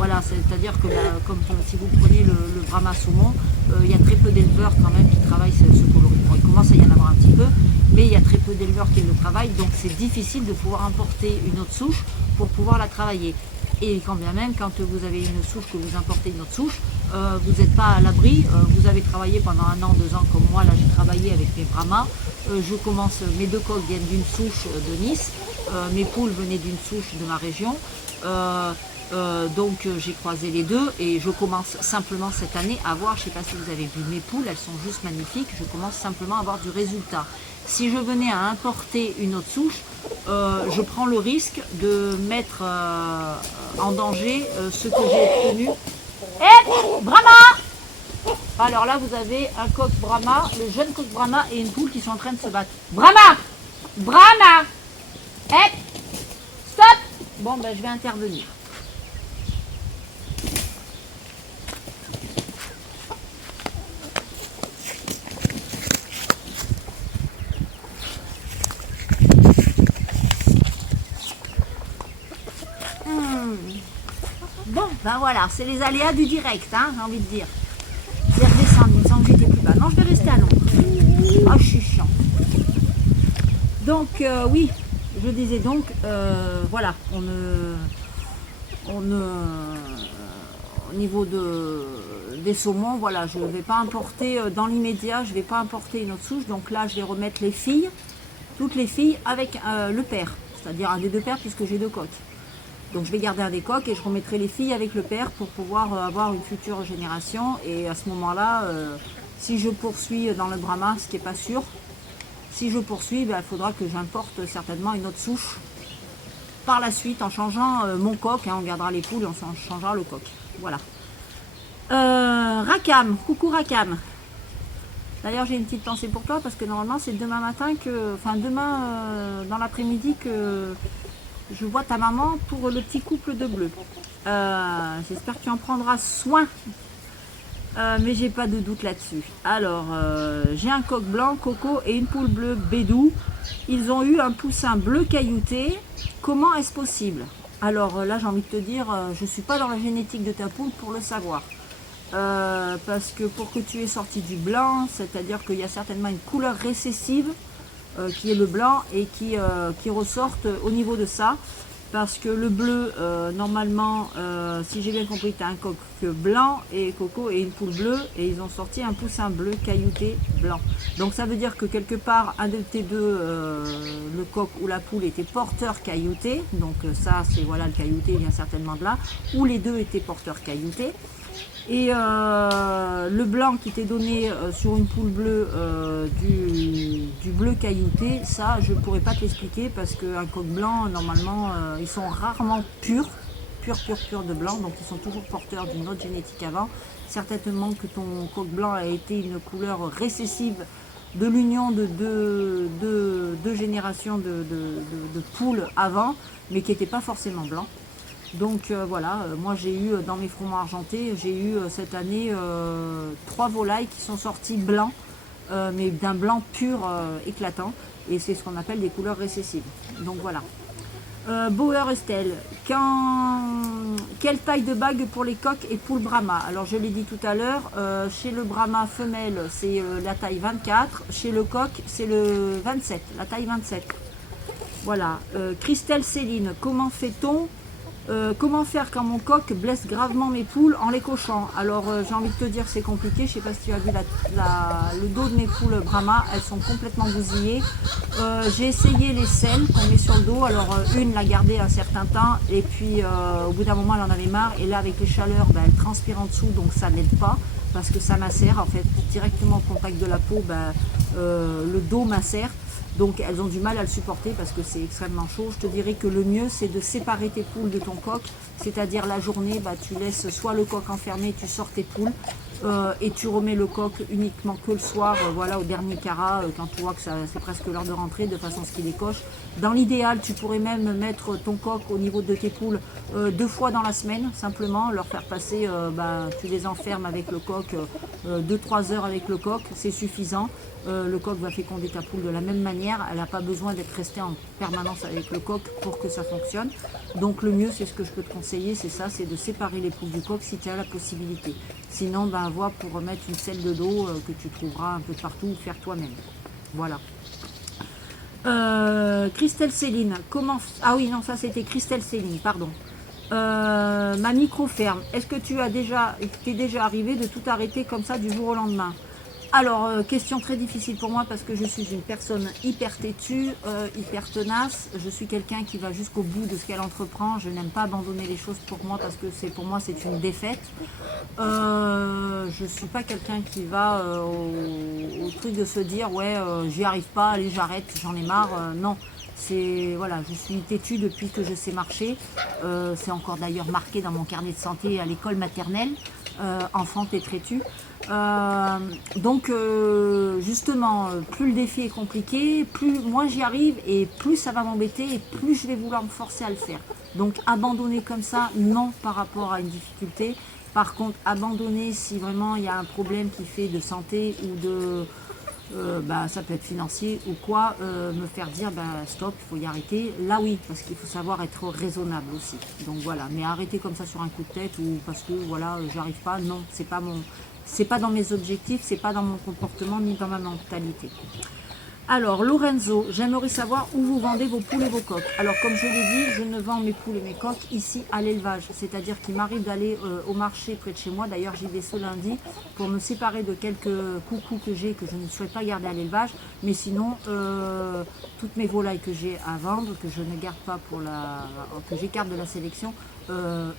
Voilà, c'est-à-dire que comme si vous prenez le Brahma saumon, il y a très peu d'éleveurs quand même qui travaillent ce coloris. Bon, il commence à y en avoir un petit peu, mais il y a très peu d'éleveurs qui le travaillent, donc c'est difficile de pouvoir importer une autre souche pour pouvoir la travailler. Et quand bien même, quand vous avez une souche, que vous importez une autre souche, vous n'êtes pas à l'abri. Vous avez travaillé pendant 1 an, 2 ans comme moi, là j'ai travaillé avec mes Brahmas. Mes 2 coqs viennent d'une souche de Nice, mes poules venaient d'une souche de ma région. Donc j'ai croisé les deux et je commence simplement cette année à voir, je ne sais pas si vous avez vu mes poules, elles sont juste magnifiques, je commence simplement à avoir du résultat. Si je venais à importer une autre souche, je prends le risque de mettre en danger ce que j'ai obtenu. Brahma! Alors là vous avez un coq Brahma, le jeune coq Brahma et une poule qui sont en train de se battre. Brahma! Brahma! Stop! Bon ben je vais intervenir. Bon, ben voilà, c'est les aléas du direct, hein, j'ai envie de dire. Je vais redescendre, il me semble que j'étais plus bas. Non, je vais rester à l'ombre. Ah, je suis chiant. Donc, oui, je disais donc, voilà, au niveau des saumons, voilà, je ne vais pas importer dans l'immédiat, je ne vais pas importer une autre souche. Donc là, je vais remettre les filles, toutes les filles avec le père, c'est-à-dire un des 2 pères puisque j'ai 2 coqs. Donc je vais garder un des coqs et je remettrai les filles avec le père pour pouvoir avoir une future génération. Et à ce moment-là, si je poursuis dans le Brahma, ce qui n'est pas sûr, si je poursuis, il faudra que j'importe certainement une autre souche par la suite en changeant mon coq. Hein, on gardera les poules et on changera le coq. Voilà. Rakam, coucou Rakam. D'ailleurs j'ai une petite pensée pour toi parce que normalement c'est demain matin demain dans l'après-midi que je vois ta maman pour le petit couple de bleus. J'espère que tu en prendras soin. Mais j'ai pas de doute là-dessus. Alors, j'ai un coq blanc, Coco, et une poule bleue, Bédou. Ils ont eu un poussin bleu caillouté. Comment est-ce possible? Alors là, j'ai envie de te dire, je ne suis pas dans la génétique de ta poule pour le savoir. Parce que pour que tu aies sorti du blanc, c'est-à-dire qu'il y a certainement une couleur récessive qui est le blanc et qui ressortent au niveau de ça. Parce que le bleu, normalement, si j'ai bien compris, tu as un coq blanc et Coco et une poule bleue et ils ont sorti un poussin bleu caillouté blanc. Donc ça veut dire que quelque part, un de tes deux, le coq ou la poule était porteur caillouté. Donc ça, c'est voilà, le caillouté vient certainement de là. Ou les deux étaient porteurs cailloutés. Et le blanc qui t'est donné sur une poule bleue du bleu caillouté, ça je ne pourrais pas te l'expliquer parce qu'un coq blanc, normalement, ils sont rarement purs de blanc, donc ils sont toujours porteurs d'une autre génétique avant. Certainement que ton coq blanc a été une couleur récessive de l'union de deux générations de poules avant, mais qui n'étaient pas forcément blancs. Donc voilà, moi j'ai eu dans mes fromages argentés, j'ai eu cette année 3 volailles qui sont sorties blancs, mais d'un blanc pur éclatant, et c'est ce qu'on appelle des couleurs récessives. Donc voilà. Bauer Estelle, quelle taille de bague pour les coqs et poules Brahma? Alors je l'ai dit tout à l'heure, chez le Brahma femelle c'est la taille 24, chez le coq c'est le 27, la taille 27. Voilà. Christelle Céline, comment fait-on? Comment faire quand mon coq blesse gravement mes poules en les cochant? Alors j'ai envie de te dire c'est compliqué, je sais pas si tu as vu le dos de mes poules Brahma, elles sont complètement bousillées. J'ai essayé les selles qu'on met sur le dos, alors une l'a gardée un certain temps et puis au bout d'un moment elle en avait marre et là avec les chaleurs elle transpire en dessous donc ça n'aide pas parce que ça macère en fait directement au contact de la peau, le dos macère. Donc elles ont du mal à le supporter parce que c'est extrêmement chaud. Je te dirais que le mieux c'est de séparer tes poules de ton coq, c'est-à-dire la journée tu laisses soit le coq enfermé, tu sors tes poules et tu remets le coq uniquement que le soir, voilà, au dernier carat, quand tu vois que c'est presque l'heure de rentrer, de façon à ce qu'il les coche. Dans l'idéal, tu pourrais même mettre ton coq au niveau de tes poules 2 fois dans la semaine, simplement, leur faire passer, tu les enfermes avec le coq 2-3 heures avec le coq, c'est suffisant. Le coq va féconder ta poule de la même manière. manière, elle n'a pas besoin d'être restée en permanence avec le coq pour que ça fonctionne. Donc le mieux, c'est ce que je peux te conseiller, c'est ça, c'est de séparer les poules du coq si tu as la possibilité. Sinon, ben, va pour remettre une selle de dos que tu trouveras un peu partout ou faire toi-même. Voilà. Christelle Céline, comment... Ah oui, non, ça c'était Christelle Céline, pardon. Ma micro-ferme, est-ce que t'es déjà arrivé de tout arrêter comme ça du jour au lendemain? Alors, question très difficile pour moi parce que je suis une personne hyper têtue, hyper tenace. Je suis quelqu'un qui va jusqu'au bout de ce qu'elle entreprend. Je n'aime pas abandonner les choses pour moi parce que pour moi c'est une défaite. Je suis pas quelqu'un qui va au truc de se dire ouais j'y arrive pas, allez j'arrête, j'en ai marre. Non. Voilà, je suis têtue depuis que je sais marcher. C'est encore d'ailleurs marqué dans mon carnet de santé à l'école maternelle. Enfant t'es têtu. Donc justement, plus le défi est compliqué, plus moi j'y arrive et plus ça va m'embêter et plus je vais vouloir me forcer à le faire. Donc abandonner comme ça, non par rapport à une difficulté. Par contre, abandonner si vraiment il y a un problème qui fait de santé ou de... ça peut être financier ou quoi, me faire dire stop, il faut y arrêter. Là oui, parce qu'il faut savoir être raisonnable aussi. Donc voilà, mais arrêter comme ça sur un coup de tête ou parce que voilà, j'arrive pas, non, c'est pas dans mes objectifs, c'est pas dans mon comportement ni dans ma mentalité. Alors Lorenzo, j'aimerais savoir où vous vendez vos poules et vos coqs. Alors comme je l'ai dit, je ne vends mes poules et mes coqs ici à l'élevage. C'est-à-dire qu'il m'arrive d'aller au marché près de chez moi. D'ailleurs j'y vais ce lundi pour me séparer de quelques coucous que j'ai que je ne souhaite pas garder à l'élevage. Mais sinon, toutes mes volailles que j'ai à vendre, que je ne garde pas que j'écarte de la sélection,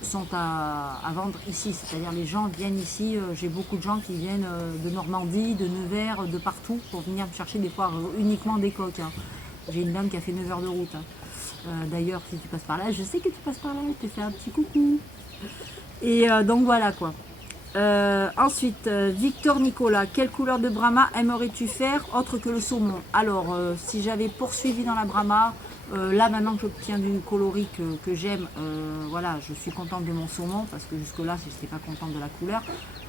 sont à vendre ici. C'est-à-dire les gens viennent ici, j'ai beaucoup de gens qui viennent de Normandie, de Nevers, de partout pour venir me chercher des fois uniquement des coqs. Hein. J'ai une dame qui a fait 9 heures de route. Hein. D'ailleurs, si tu passes par là, je sais que tu passes par là, je te fais un petit coucou. Et donc voilà quoi. Ensuite, Victor Nicolas, quelle couleur de Brahma aimerais-tu faire autre que le saumon? Alors, si j'avais poursuivi dans la Brahma, là maintenant que j'obtiens du coloris que j'aime, voilà, je suis contente de mon saumon parce que jusque là je n'étais pas contente de la couleur.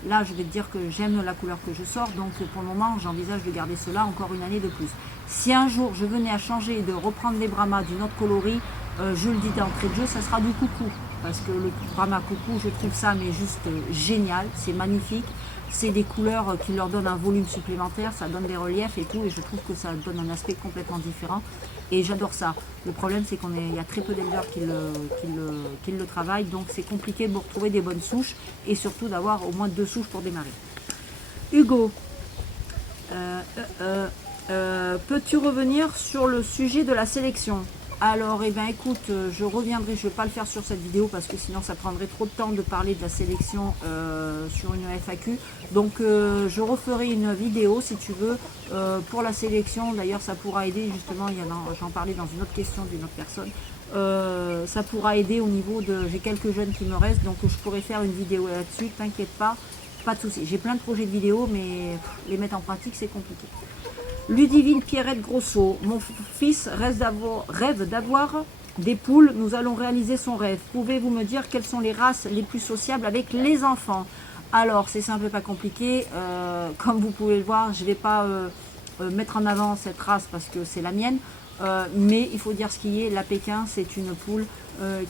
Là je vais te dire que j'aime la couleur que je sors, donc pour le moment j'envisage de garder cela encore une année de plus. Si un jour je venais à changer et de reprendre les Brahmas d'une autre coloris, je le dis d'entrée de jeu, ça sera du coucou. Parce que le Brahma coucou, je trouve ça mais juste génial, c'est magnifique. C'est des couleurs qui leur donnent un volume supplémentaire, ça donne des reliefs et tout, et je trouve que ça donne un aspect complètement différent. Et j'adore ça. Le problème, c'est qu'il y a très peu d'éleveurs qui le travaillent, donc c'est compliqué de retrouver des bonnes souches et surtout d'avoir au moins 2 souches pour démarrer. Hugo, peux-tu revenir sur le sujet de la sélection? Alors, écoute, je reviendrai, je ne vais pas le faire sur cette vidéo parce que sinon ça prendrait trop de temps de parler de la sélection sur une FAQ. Donc, je referai une vidéo si tu veux pour la sélection. D'ailleurs, ça pourra aider justement, j'en parlais dans une autre question d'une autre personne. Ça pourra aider au niveau de... J'ai quelques jeunes qui me restent, donc je pourrais faire une vidéo là-dessus, t'inquiète pas de souci. J'ai plein de projets de vidéos, mais les mettre en pratique, c'est compliqué. Ludivine Pierrette Grosso, mon fils rêve d'avoir des poules, nous allons réaliser son rêve. Pouvez-vous me dire quelles sont les races les plus sociables avec les enfants? Alors, c'est simple et pas compliqué. Comme vous pouvez le voir, je ne vais pas mettre en avant cette race parce que c'est la mienne. Mais il faut dire ce qui est, la Pékin, c'est une poule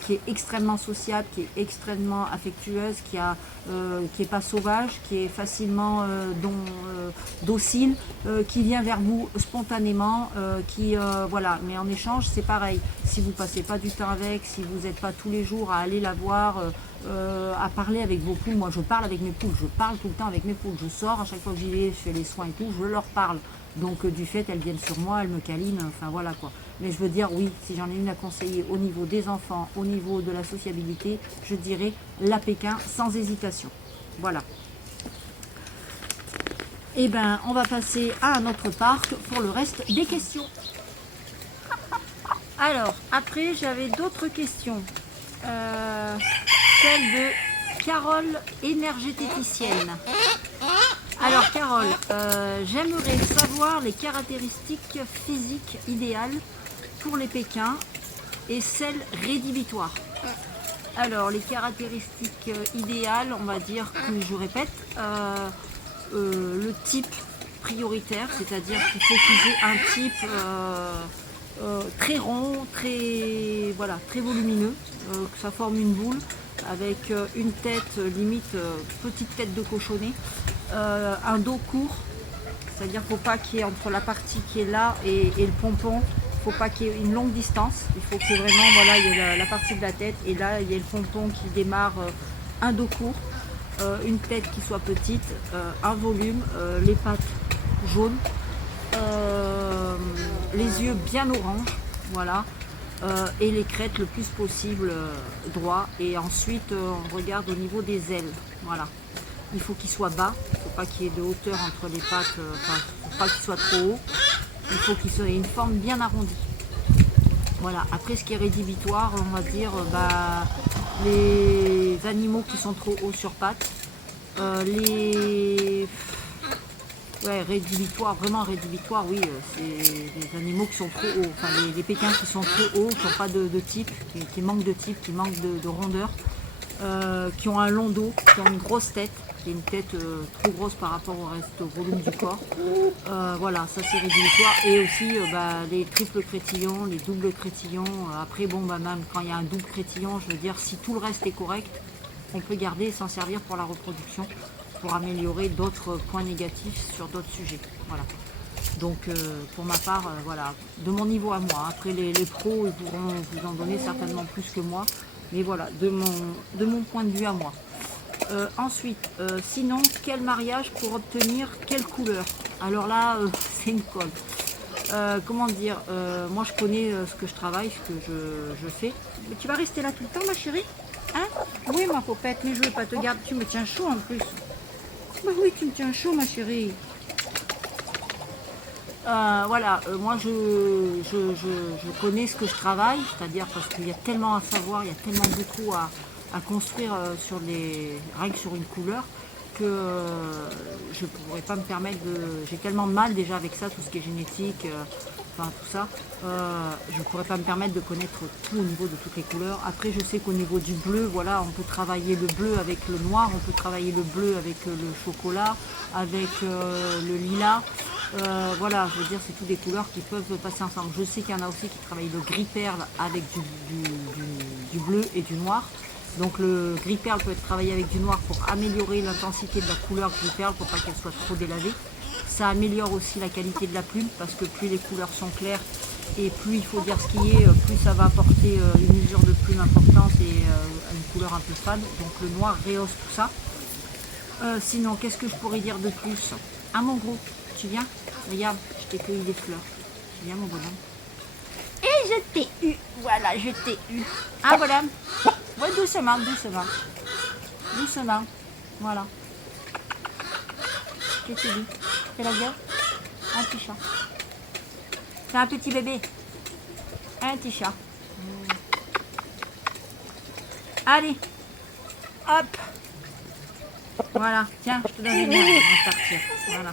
qui est extrêmement sociable, qui est extrêmement affectueuse, qui est pas sauvage, qui est facilement docile, qui vient vers vous spontanément, voilà. Mais en échange, c'est pareil. Si vous passez pas du temps avec, si vous n'êtes pas tous les jours à aller la voir, à parler avec vos poules. Moi, je parle avec mes poules, je parle tout le temps avec mes poules. Je sors, à chaque fois que j'y vais, je fais les soins et tout, je leur parle. Donc du fait, elles viennent sur moi, elles me câlinent, enfin voilà quoi. Mais je veux dire, oui, si j'en ai une à conseiller au niveau des enfants, au niveau de la sociabilité, je dirais la Pékin sans hésitation. Voilà. Et on va passer à un autre parc pour le reste des questions. Alors, après, j'avais d'autres questions. Celle de Carole, énergéticienne. Alors Carole, j'aimerais savoir les caractéristiques physiques idéales pour les Pékins et celles rédhibitoires. Alors les caractéristiques idéales, on va dire que je répète, le type prioritaire, c'est-à-dire qu'il faut qu'ils aient un type très rond, très, voilà, très volumineux, que ça forme une boule avec une tête limite petite tête de cochonnet, un dos court, c'est-à-dire qu'il ne faut pas qu'il y ait entre la partie qui est là et le pompon, il ne faut pas qu'il y ait une longue distance, il faut que vraiment voilà, il y ait la partie de la tête et là il y ait le pompon qui démarre, un dos court, une tête qui soit petite, un volume, les pattes jaunes, les yeux bien orange, voilà, et les crêtes le plus possible droit. Et ensuite on regarde au niveau des ailes, voilà. Il faut qu'il soit bas, il ne faut pas qu'il y ait de hauteur entre les pattes, enfin, il ne faut pas qu'il soit trop haut, il faut qu'il ait une forme bien arrondie. Voilà, après ce qui est rédhibitoire, on va dire les animaux qui sont trop hauts sur pattes, les rédhibitoires, vraiment rédhibitoires, oui, c'est les animaux qui sont trop hauts, enfin les pékins qui sont trop hauts, qui n'ont pas de type, qui manquent de type, qui manquent de rondeur, qui ont un long dos, qui ont une grosse tête, qui a une tête trop grosse par rapport au reste, au volume du corps. Voilà, ça c'est rédhibitoire. Et aussi les triples crétillons, les doubles crétillons. Après, bon, même quand il y a un double crétillon, je veux dire, si tout le reste est correct, on peut garder et s'en servir pour la reproduction, pour améliorer d'autres points négatifs sur d'autres sujets. Voilà. Donc pour ma part, voilà, de mon niveau à moi. Après les pros, ils pourront vous en donner certainement plus que moi. Mais voilà, de mon point de vue à moi. Ensuite, sinon, quel mariage pour obtenir quelle couleur? Alors là, c'est une colle. Comment dire, moi je connais ce que je travaille, ce que je fais. Mais tu vas rester là tout le temps, ma chérie? Hein? Oui, ma popette, mais je ne vais pas te garder. Tu me tiens chaud en plus. Bah oui, tu me tiens chaud, ma chérie. Voilà, moi je connais ce que je travaille, c'est-à-dire parce qu'il y a tellement à savoir, il y a tellement beaucoup à construire rien que sur une couleur, que je ne pourrais pas me permettre de... J'ai tellement de mal déjà avec ça, tout ce qui est génétique, enfin tout ça, je ne pourrais pas me permettre de connaître tout au niveau de toutes les couleurs. Après je sais qu'au niveau du bleu, voilà, on peut travailler le bleu avec le noir, on peut travailler le bleu avec le chocolat, avec le lilas. Voilà, je veux dire, c'est toutes des couleurs qui peuvent passer ensemble. Je sais qu'il y en a aussi qui travaillent le gris perle avec du bleu et du noir. Donc le gris perle peut être travaillé avec du noir pour améliorer l'intensité de la couleur gris perle pour pas qu'elle soit trop délavée. Ça améliore aussi la qualité de la plume parce que plus les couleurs sont claires et plus il faut dire ce qui est, plus ça va apporter une usure de plume importante et une couleur un peu fade. Donc le noir rehausse tout ça. Sinon, qu'est-ce que je pourrais dire de plus? Ah mon gros, tu viens? Regarde, je t'ai cueilli des fleurs. Tu viens mon bonhomme? Et je t'ai eu, voilà, je t'ai eu. Ah bonhomme? Ouais, doucement, doucement. Doucement, voilà. Qu'est-ce que tu dis? C'est la gueule? Un petit chat. C'est un petit bébé. Un petit chat. Allez, hop. Voilà, tiens, je te donne une main avant de partir. Voilà.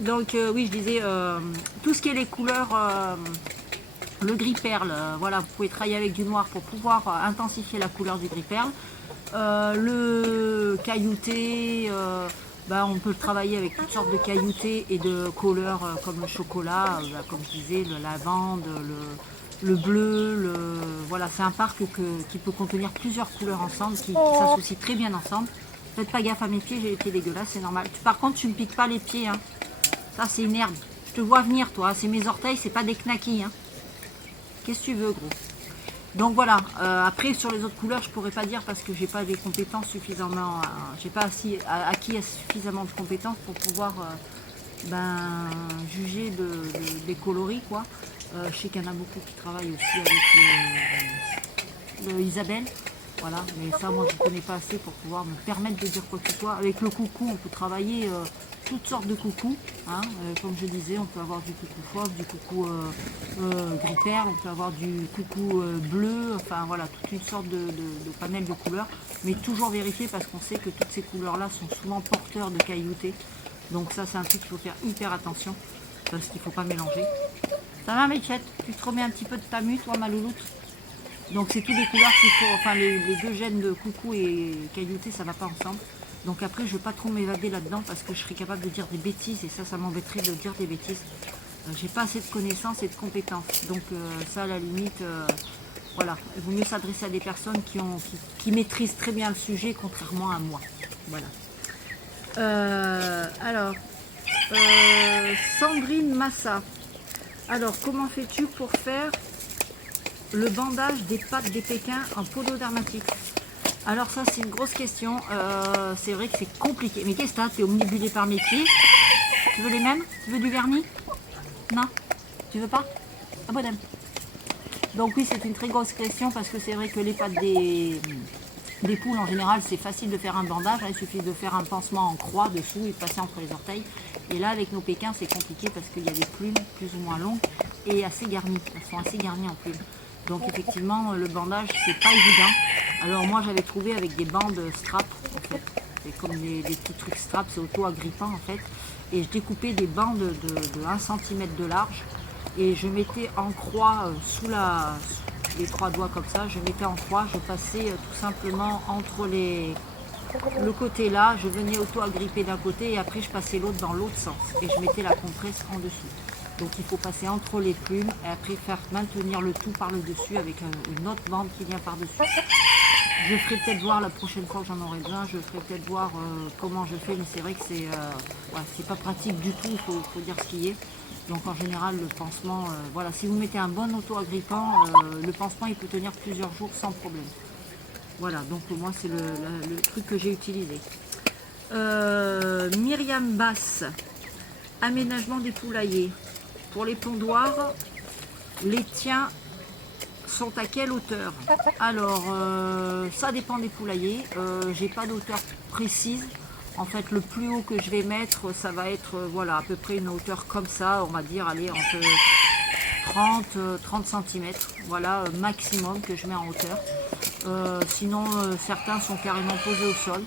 Donc oui, je disais, tout ce qui est les couleurs, le gris perle, voilà, vous pouvez travailler avec du noir pour pouvoir intensifier la couleur du gris perle. Le caillouté, on peut le travailler avec toutes sortes de cailloutés et de couleurs comme le chocolat, comme je disais, le lavande, le bleu, voilà, c'est un parc qui peut contenir plusieurs couleurs ensemble, qui s'associent très bien ensemble. Faites pas gaffe à mes pieds, j'ai été dégueulasse, c'est normal. Par contre, tu ne me piques pas les pieds, hein. Ça, c'est une herbe. Je te vois venir, toi. C'est mes orteils, c'est pas des knackis, hein. Qu'est-ce que tu veux, gros? Donc voilà. Après, sur les autres couleurs, je pourrais pas dire parce que j'ai pas des compétences suffisamment. J'ai pas acquis suffisamment de compétences pour pouvoir juger des coloris, quoi. Je sais qu'il y en a beaucoup qui travaillent aussi avec le Isabelle. Voilà, mais ça, moi, je ne connais pas assez pour pouvoir me permettre de dire quoi que ce soit. Avec le coucou, on peut travailler toutes sortes de coucous. Hein. Comme je disais, on peut avoir du coucou fauve, du coucou gris perle, on peut avoir du coucou bleu, enfin voilà, toute une sorte de panel de couleurs. Mais toujours vérifier parce qu'on sait que toutes ces couleurs-là sont souvent porteurs de cailloutés. Donc ça, c'est un truc qu'il faut faire hyper attention parce qu'il ne faut pas mélanger. Ça va, Michette? Tu te remets un petit peu de ta mue, toi, ma louloute? Donc c'est toutes des couleurs qu'il faut, enfin les deux gènes de coucou et caillouté, ça va pas ensemble. Donc après, je ne vais pas trop m'évader là-dedans parce que je serais capable de dire des bêtises et ça m'embêterait de dire des bêtises. J'ai pas assez de connaissances et de compétences. Donc ça, à la limite, voilà. Il vaut mieux s'adresser à des personnes qui maîtrisent très bien le sujet, contrairement à moi. Voilà. Alors, Sandrine Massa. Alors, comment fais-tu pour faire le bandage des pattes des Pékins en pododermatite? Alors ça, c'est une grosse question. C'est vrai que c'est compliqué. Mais qu'est-ce que t'as? T'es omnibulé par mes pieds. Tu veux les mêmes? Tu veux du vernis? Non? Tu veux pas? Ah bon. Donc oui, c'est une très grosse question parce que c'est vrai que les pattes des poules, en général, c'est facile de faire un bandage. Il suffit de faire un pansement en croix dessous et de passer entre les orteils. Et là, avec nos Pékins, c'est compliqué parce qu'il y a des plumes plus ou moins longues et assez garnies. Elles sont assez garnies en plumes. Donc effectivement, le bandage, c'est pas évident. Alors moi, j'avais trouvé avec des bandes strap, en fait. C'est comme des petits trucs strap, c'est auto-agrippant, en fait. Et je découpais des bandes de 1 cm de large. Et je mettais en croix sous les 3 doigts comme ça. Je mettais en croix, je passais tout simplement entre le côté là. Je venais auto-agripper d'un côté et après, je passais l'autre dans l'autre sens. Et je mettais la compresse en dessous. Donc il faut passer entre les plumes et après faire maintenir le tout par le dessus avec une autre bande qui vient par dessus. Je ferai peut-être voir la prochaine fois que j'en aurai besoin, je ferai peut-être voir comment je fais, mais c'est vrai que c'est pas pratique du tout, il faut dire ce qui est. Donc en général le pansement, voilà, si vous mettez un bon auto-agrippant, le pansement il peut tenir plusieurs jours sans problème. Voilà, donc moi c'est le truc que j'ai utilisé. Myriam Basse, aménagement des poulaillers. Pour les pondoirs, les tiens sont à quelle hauteur? Alors, ça dépend des poulaillers. J'ai pas d'hauteur précise. En fait, le plus haut que je vais mettre, ça va être voilà, à peu près une hauteur comme ça, on va dire, allez, entre 30 cm. Voilà, maximum que je mets en hauteur. Sinon, certains sont carrément posés au sol.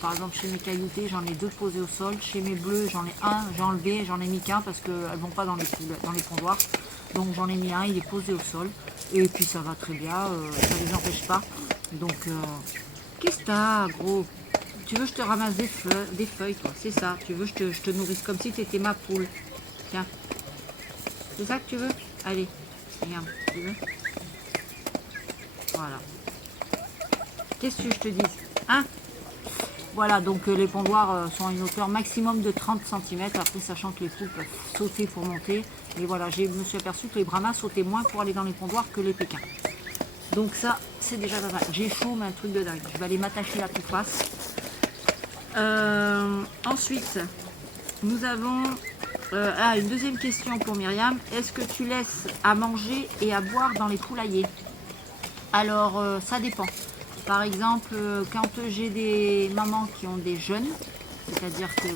Par exemple, chez mes cailloutés, j'en ai 2 posés au sol. Chez mes bleus, j'en ai un, j'ai enlevé, j'en ai mis qu'un parce qu'elles ne vont pas dans les pondoirs. Donc j'en ai mis un, il est posé au sol. Et puis ça va très bien, ça ne les empêche pas. Donc, qu'est-ce que t'as, gros? Tu veux que je te ramasse des feuilles, toi? C'est ça, tu veux que je te nourrisse comme si tu étais ma poule. Tiens, c'est ça que tu veux? Allez, regarde, tu veux? Voilà. Qu'est-ce que je te dis? Hein? Voilà, donc les pondoirs sont à une hauteur maximum de 30 cm. Après, sachant que les poules peuvent sauter pour monter. Et voilà, je me suis aperçu que les brahmas sautaient moins pour aller dans les pondoirs que les Pékins. Donc ça, c'est déjà pas mal. J'ai chaud, mais un truc de dingue. Je vais aller m'attacher la tout face. Ensuite, nous avons une deuxième question pour Myriam. Est-ce que tu laisses à manger et à boire dans les poulaillers? Alors, ça dépend. Par exemple, quand j'ai des mamans qui ont des jeunes, c'est-à-dire que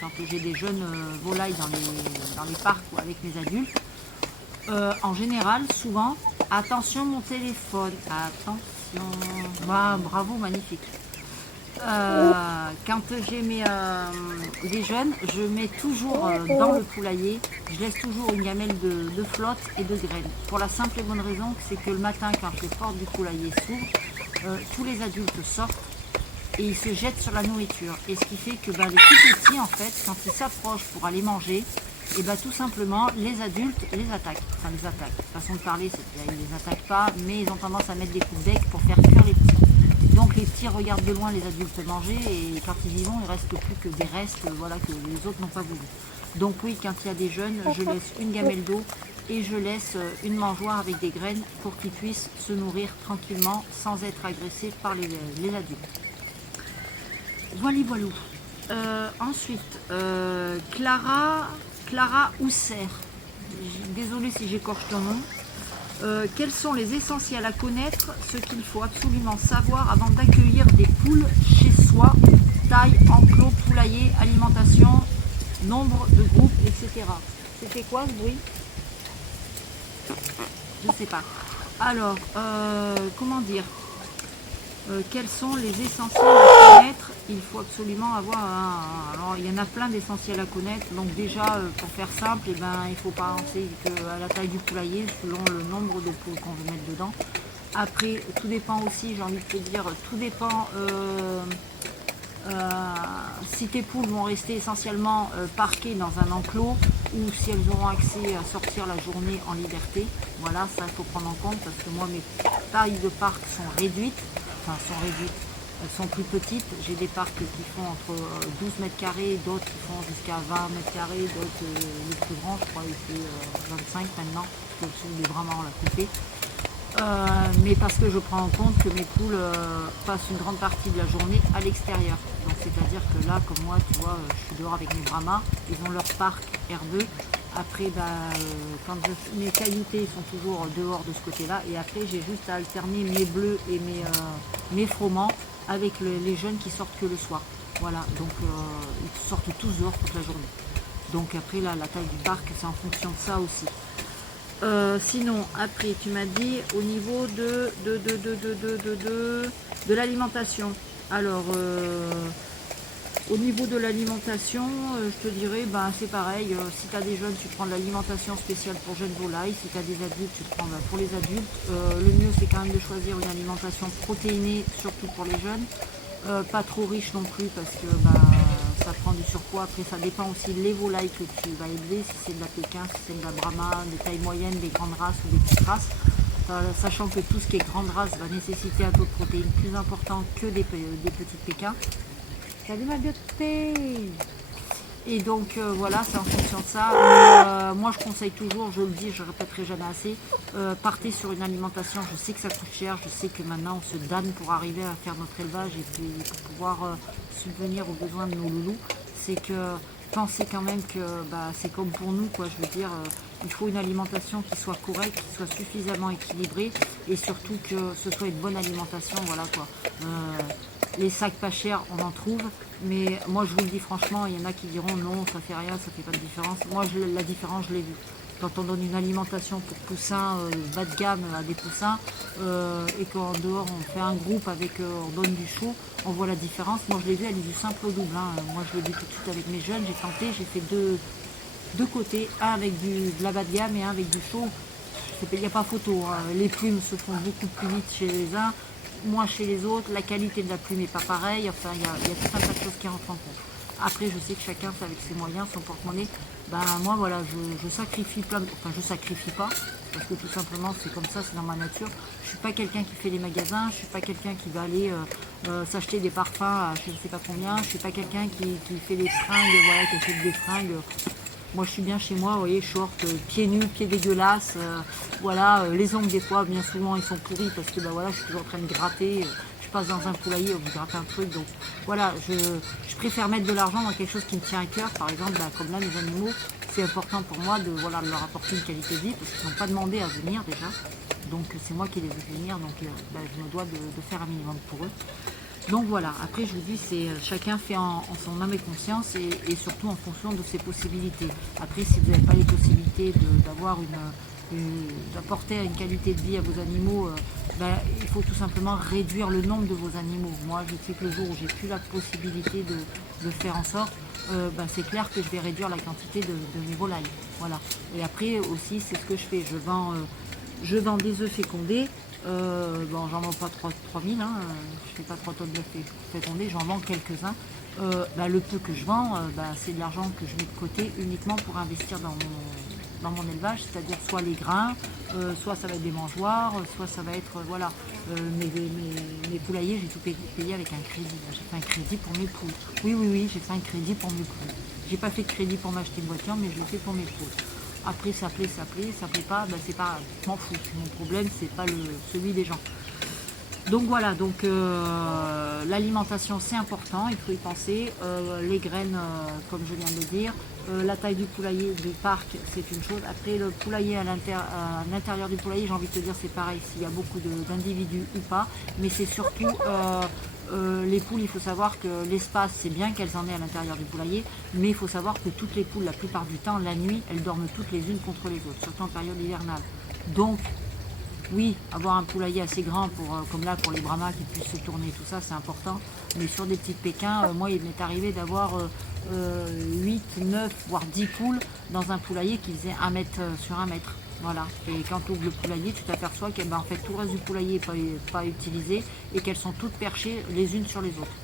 quand j'ai des jeunes volailles dans les parcs ou avec mes adultes, en général, souvent, attention mon téléphone, attention, bravo, magnifique. Quand j'ai des jeunes, je mets toujours dans le poulailler, je laisse toujours une gamelle de flotte et de graines. Pour la simple et bonne raison, c'est que le matin, quand les portes du poulailler s'ouvrent, tous les adultes sortent et ils se jettent sur la nourriture. Et ce qui fait que les tout petits, en fait, quand ils s'approchent pour aller manger, et tout simplement, les adultes les attaquent. Enfin, les attaquent. Façon de parler, c'est qu'ils ne les attaquent pas, mais ils ont tendance à mettre des coups de bec pour faire fuir les petits. Donc les petits regardent de loin les adultes manger et quand ils y vont, il ne reste plus que des restes voilà, que les autres n'ont pas voulu. Donc oui, quand il y a des jeunes, je laisse une gamelle d'eau et je laisse une mangeoire avec des graines pour qu'ils puissent se nourrir tranquillement sans être agressés par les adultes. Voilà, voilà. Ensuite, Clara Housser, désolée si j'écorche ton nom. Quels sont les essentiels à connaître, ce qu'il faut absolument savoir avant d'accueillir des poules chez soi? Taille, enclos, poulailler, alimentation, nombre de groupes, etc. C'était quoi ce bruit? Je ne sais pas. Alors, comment dire? Quels sont les essentiels à connaître? Il faut absolument avoir alors il y en a plein d'essentiels à connaître. Donc déjà, pour faire simple, il faut penser à la taille du poulailler selon le nombre de poules qu'on veut mettre dedans. Après, tout dépend aussi, j'ai envie de te dire, tout dépend Si tes poules vont rester essentiellement parquées dans un enclos ou si elles auront accès à sortir la journée en liberté, voilà, ça il faut prendre en compte parce que moi mes tailles de parc sont réduites, elles sont plus petites. J'ai des parcs qui font entre 12 mètres carrés, d'autres qui font jusqu'à 20 mètres carrés, d'autres les plus grands, je crois, il fait 25 maintenant, parce que ce sont des vraiment on l'a coupé. Mais parce que je prends en compte que mes poules passent une grande partie de la journée à l'extérieur. Donc c'est-à-dire que là, comme moi, tu vois, je suis dehors avec mes brahmas, ils ont leur parc herbeux. Après, quand mes cailloutés sont toujours dehors de ce côté-là, et après j'ai juste à alterner mes bleus et mes froment avec les jeunes qui sortent que le soir. Voilà, donc ils sortent tous dehors toute la journée. Donc après, là, la taille du parc, c'est en fonction de ça aussi. Sinon, après, tu m'as dit au niveau de l'alimentation. Alors, au niveau de l'alimentation, je te dirais, c'est pareil. Si tu as des jeunes, tu prends de l'alimentation spéciale pour jeunes volailles. Si tu as des adultes, tu prends pour les adultes. Le mieux, c'est quand même de choisir une alimentation protéinée, surtout pour les jeunes. Pas trop riche non plus parce que ça prend du surpoids. Après, ça dépend aussi des volailles que tu vas élever, si c'est de la Pékin, si c'est de la Brahma, des tailles moyennes, des grandes races ou des petites races. Sachant que tout ce qui est grande race va nécessiter un taux de protéines plus important que des petites Pékins. Salut ma beauté. Et donc voilà, c'est en fonction de ça. Mais, moi je conseille toujours, je le dis, je ne répéterai jamais assez, partez sur une alimentation, je sais que ça coûte cher, je sais que maintenant on se damne pour arriver à faire notre élevage et puis pour pouvoir subvenir aux besoins de nos loulous. C'est que pensez quand même que c'est comme pour nous, quoi. Je veux dire, il faut une alimentation qui soit correcte, qui soit suffisamment équilibrée et surtout que ce soit une bonne alimentation, voilà quoi. Les sacs pas chers, on en trouve, mais moi je vous le dis franchement, il y en a qui diront non, ça fait rien, ça fait pas de différence. Moi la différence, je l'ai vue. Quand on donne une alimentation pour poussins bas de gamme à des poussins et qu'en dehors on fait un groupe avec, on donne du chaud, on voit la différence. Moi je l'ai vu, elle est du simple au double. Moi je l'ai vu tout de suite avec mes jeunes, j'ai tenté, j'ai fait deux côtés, un avec de la bas de gamme et un avec du chaud. Il n'y a pas photo, les plumes se font beaucoup plus vite chez les uns, moins chez les autres, la qualité de la plume n'est pas pareille, enfin il y a tout un tas de choses qui rentrent en compte. Après je sais que chacun fait avec ses moyens, son porte-monnaie, moi voilà, je sacrifie plein de... Enfin je sacrifie pas, parce que tout simplement c'est comme ça, c'est dans ma nature. Je suis pas quelqu'un qui fait les magasins, je suis pas quelqu'un qui va aller s'acheter des parfums à je ne sais pas combien, je suis pas quelqu'un qui fait des fringues, voilà, qui achète des fringues. Moi je suis bien chez moi, vous voyez, short, pieds nus, pieds dégueulasses, voilà, les ongles des fois bien souvent ils sont pourris parce que voilà, je suis toujours en train de gratter, je passe dans un poulailler, vous grattez un truc, donc voilà, je préfère mettre de l'argent dans quelque chose qui me tient à cœur, par exemple, comme là les animaux, c'est important pour moi de leur apporter une qualité de vie parce qu'ils n'ont pas demandé à venir déjà, donc c'est moi qui les ai fait venir, donc je me dois de faire un minimum pour eux. Donc voilà, après je vous dis, c'est chacun fait en son âme et conscience et surtout en fonction de ses possibilités. Après, si vous n'avez pas les possibilités d'avoir d'apporter une qualité de vie à vos animaux, il faut tout simplement réduire le nombre de vos animaux. Moi, je sais que le jour où j'ai plus la possibilité de faire en sorte, c'est clair que je vais réduire la quantité de mes volailles. Voilà. Et après aussi, c'est ce que je fais. Je vends des œufs fécondés. J'en vends pas 3000, je fais pas 3 tonnes de fécondés, j'en vends quelques-uns. Le peu que je vends, c'est de l'argent que je mets de côté uniquement pour investir dans mon élevage, c'est-à-dire soit les grains, soit ça va être des mangeoires, soit ça va être mes poulaillers, j'ai tout payé avec un crédit. J'ai fait un crédit pour mes poules. Oui, j'ai fait un crédit pour mes poules. J'ai pas fait de crédit pour m'acheter une voiture, mais je l'ai fait pour mes poules. Après, ça plaît pas, c'est pas grave, je m'en fous. Mon problème, c'est pas celui des gens. Donc voilà, l'alimentation c'est important, il faut y penser. Les graines, comme je viens de le dire. La taille du poulailler du parc, c'est une chose. Après, le poulailler à l'intérieur du poulailler, j'ai envie de te dire, c'est pareil, s'il y a beaucoup d'individus ou pas. Mais c'est surtout... les poules, il faut savoir que l'espace, c'est bien qu'elles en aient à l'intérieur du poulailler, mais il faut savoir que toutes les poules, la plupart du temps, la nuit, elles dorment toutes les unes contre les autres, surtout en période hivernale. Donc, oui, avoir un poulailler assez grand, comme là pour les brahmas qui puissent se tourner, tout ça, c'est important. Mais sur des petites Pékins, moi, il m'est arrivé d'avoir 8, 9, voire 10 poules dans un poulailler qui faisait 1 mètre sur 1 mètre. Voilà, et quand tu ouvres le poulailler, tu t'aperçois que en fait, tout le reste du poulailler n'est pas utilisé et qu'elles sont toutes perchées les unes sur les autres.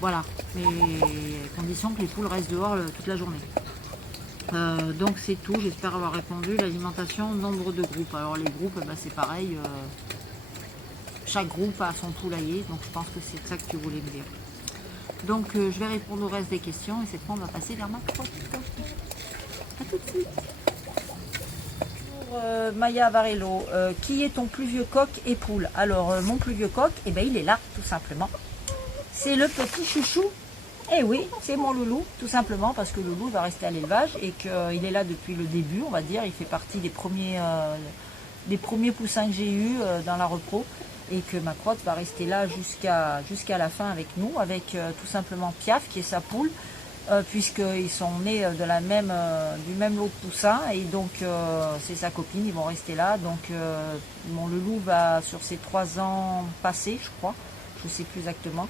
Voilà, mais à condition que les poules restent dehors toute la journée. Donc c'est tout, j'espère avoir répondu. L'alimentation, nombre de groupes. Alors les groupes, bah, c'est pareil, chaque groupe a son poulailler, donc je pense que c'est ça que tu voulais me dire. Donc je vais répondre au reste des questions et cette fois on va passer vers ma crotte. A tout de suite. Pour Maya Varello, qui est ton plus vieux coq et poule? Alors mon plus vieux coq, eh ben, il est là tout simplement. C'est le petit chouchou. Eh oui, c'est mon loulou, tout simplement parce que loulou va rester à l'élevage et qu'il est là depuis le début, on va dire. Il fait partie des premiers poussins que j'ai eus dans la repro et que ma crotte va rester là jusqu'à la fin avec nous, avec tout simplement Piaf qui est sa poule, puisqu'ils sont nés du même lot de poussins et donc c'est sa copine, ils vont rester là. Donc mon loulou va sur ses 3 ans passés, je crois, je ne sais plus exactement.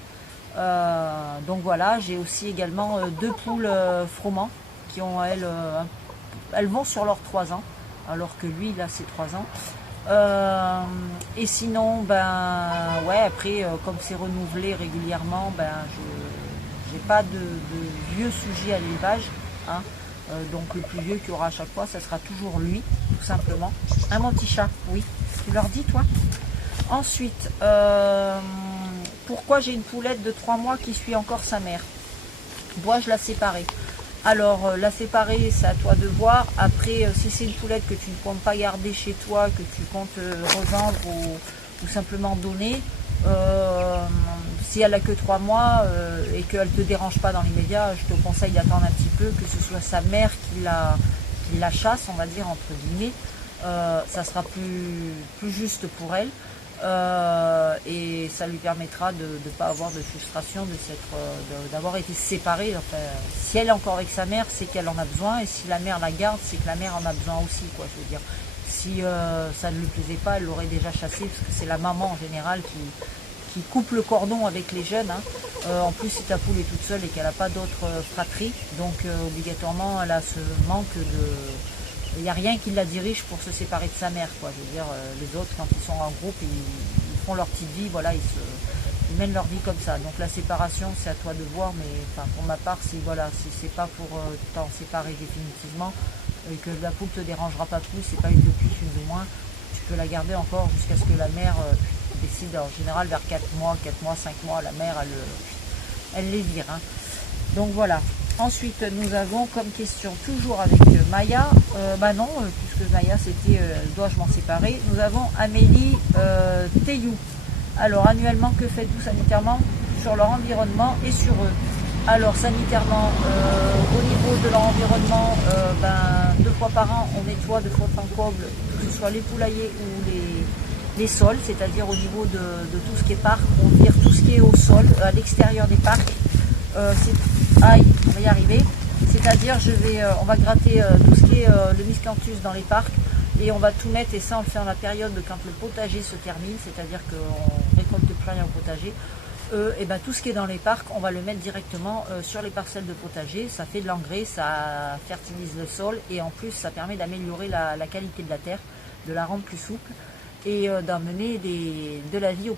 Donc voilà, j'ai aussi également 2 poules froment qui ont elles vont sur leurs 3 ans, alors que lui il a ses 3 ans. Et sinon, ben ouais, après comme c'est renouvelé régulièrement, ben je n'ai pas de vieux sujet à l'élevage, hein. Donc le plus vieux qu'il y aura à chaque fois, ça sera toujours lui, tout simplement. Mon petit chat, oui. Tu leur dis toi? Ensuite, pourquoi j'ai une poulette de 3 mois qui suit encore sa mère? Dois-je la séparer? Alors, la séparer, c'est à toi de voir. Après, si c'est une poulette que tu ne comptes pas garder chez toi, que tu comptes revendre ou simplement donner, si elle n'a que 3 mois et qu'elle ne te dérange pas dans l'immédiat, je te conseille d'attendre un petit peu, que ce soit sa mère qui la chasse, on va dire, entre guillemets. Ça sera plus juste pour elle. Et ça lui permettra de ne pas avoir de frustration d'avoir été séparée. Enfin, si elle est encore avec sa mère, c'est qu'elle en a besoin, et si la mère la garde, c'est que la mère en a besoin aussi, quoi. Je veux dire, si ça ne lui plaisait pas, elle l'aurait déjà chassée, parce que c'est la maman en général qui coupe le cordon avec les jeunes, hein. En plus, si ta poule est toute seule et qu'elle n'a pas d'autres fratries, donc obligatoirement elle a ce manque de... Il n'y a rien qui la dirige pour se séparer de sa mère, quoi. Je veux dire, les autres, quand ils sont en groupe, ils font leur petite vie, voilà, ils mènent leur vie comme ça. Donc la séparation, c'est à toi de voir, mais enfin, pour ma part, si c'est pas pour t'en séparer définitivement et que la poule te dérangera pas plus, c'est pas une de plus, une de moins, tu peux la garder encore jusqu'à ce que la mère décide, en général vers 4 mois, 5 mois, la mère, elle les vire, hein. Donc voilà. Ensuite, nous avons comme question, toujours avec Maya, bah non, puisque Maya c'était dois-je m'en séparer. Nous avons Amélie Teyou. Alors, annuellement, que faites-vous sanitairement sur leur environnement et sur eux? Alors, sanitairement, au niveau de leur environnement, 2 fois par an, on nettoie de fond en comble, que ce soit les poulaillers ou les sols, c'est-à-dire au niveau de tout ce qui est parc, on vire tout ce qui est au sol, à l'extérieur des parcs. Aïe, on va y arriver. C'est-à-dire, on va gratter tout ce qui est le miscanthus dans les parcs et on va tout mettre, et ça on le fait en la période de quand le potager se termine, c'est-à-dire qu'on récolte plus rien au potager. Et ben, tout ce qui est dans les parcs, on va le mettre directement sur les parcelles de potager. Ça fait de l'engrais, ça fertilise le sol et en plus ça permet d'améliorer la qualité de la terre, de la rendre plus souple et d'amener de la vie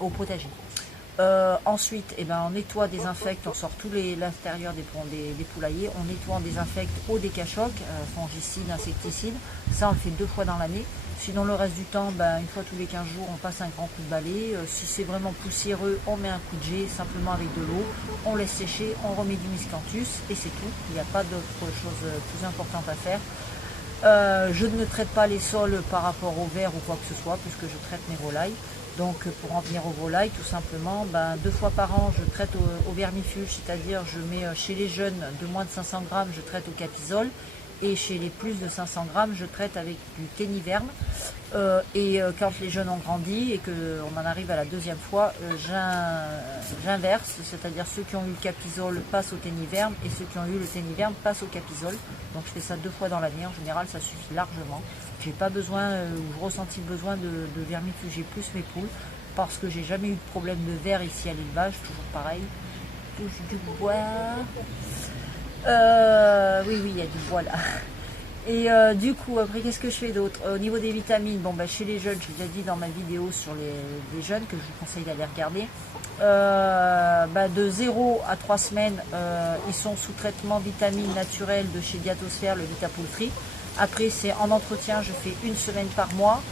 au potager. Ensuite, on nettoie, désinfecte, on sort tout l'intérieur des poulaillers, on nettoie, on désinfecte eau des cachocs, fongicides, insecticides, ça on le fait 2 fois dans l'année. Sinon le reste du temps, une fois tous les 15 jours, on passe un grand coup de balai. Si c'est vraiment poussiéreux, on met un coup de jet, simplement avec de l'eau, on laisse sécher, on remet du miscanthus et c'est tout. Il n'y a pas d'autre chose plus importante à faire. Je ne traite pas les sols par rapport au verre ou quoi que ce soit, puisque je traite mes volailles. Donc pour en venir aux volailles, tout simplement, 2 fois par an, je traite au vermifuge, c'est-à-dire je mets chez les jeunes de moins de 500 grammes, je traite au capisol, et chez les plus de 500 grammes, je traite avec du téniverme. Quand les jeunes ont grandi et qu'on en arrive à la 2e fois, j'inverse, c'est-à-dire ceux qui ont eu le capisol passent au téniverme et ceux qui ont eu le téniverme passent au capisol. Donc je fais ça 2 fois dans l'année, en général ça suffit largement. J'ai pas besoin, ou je ressentis le besoin de vermifuger plus mes poules, parce que j'ai jamais eu de problème de ver ici à l'élevage, toujours pareil. Touche du bois. Oui, il y a du bois là. Et du coup, après, qu'est-ce que je fais d'autre? Au niveau des vitamines, bon, bah, chez les jeunes, j'ai déjà dit dans ma vidéo sur les jeunes, que je vous conseille d'aller regarder, bah, de 0 à 3 semaines, ils sont sous traitement vitamine naturelle de chez Diatosphère, le Vitapoultry. Après, c'est en entretien, je fais 1 semaine par mois,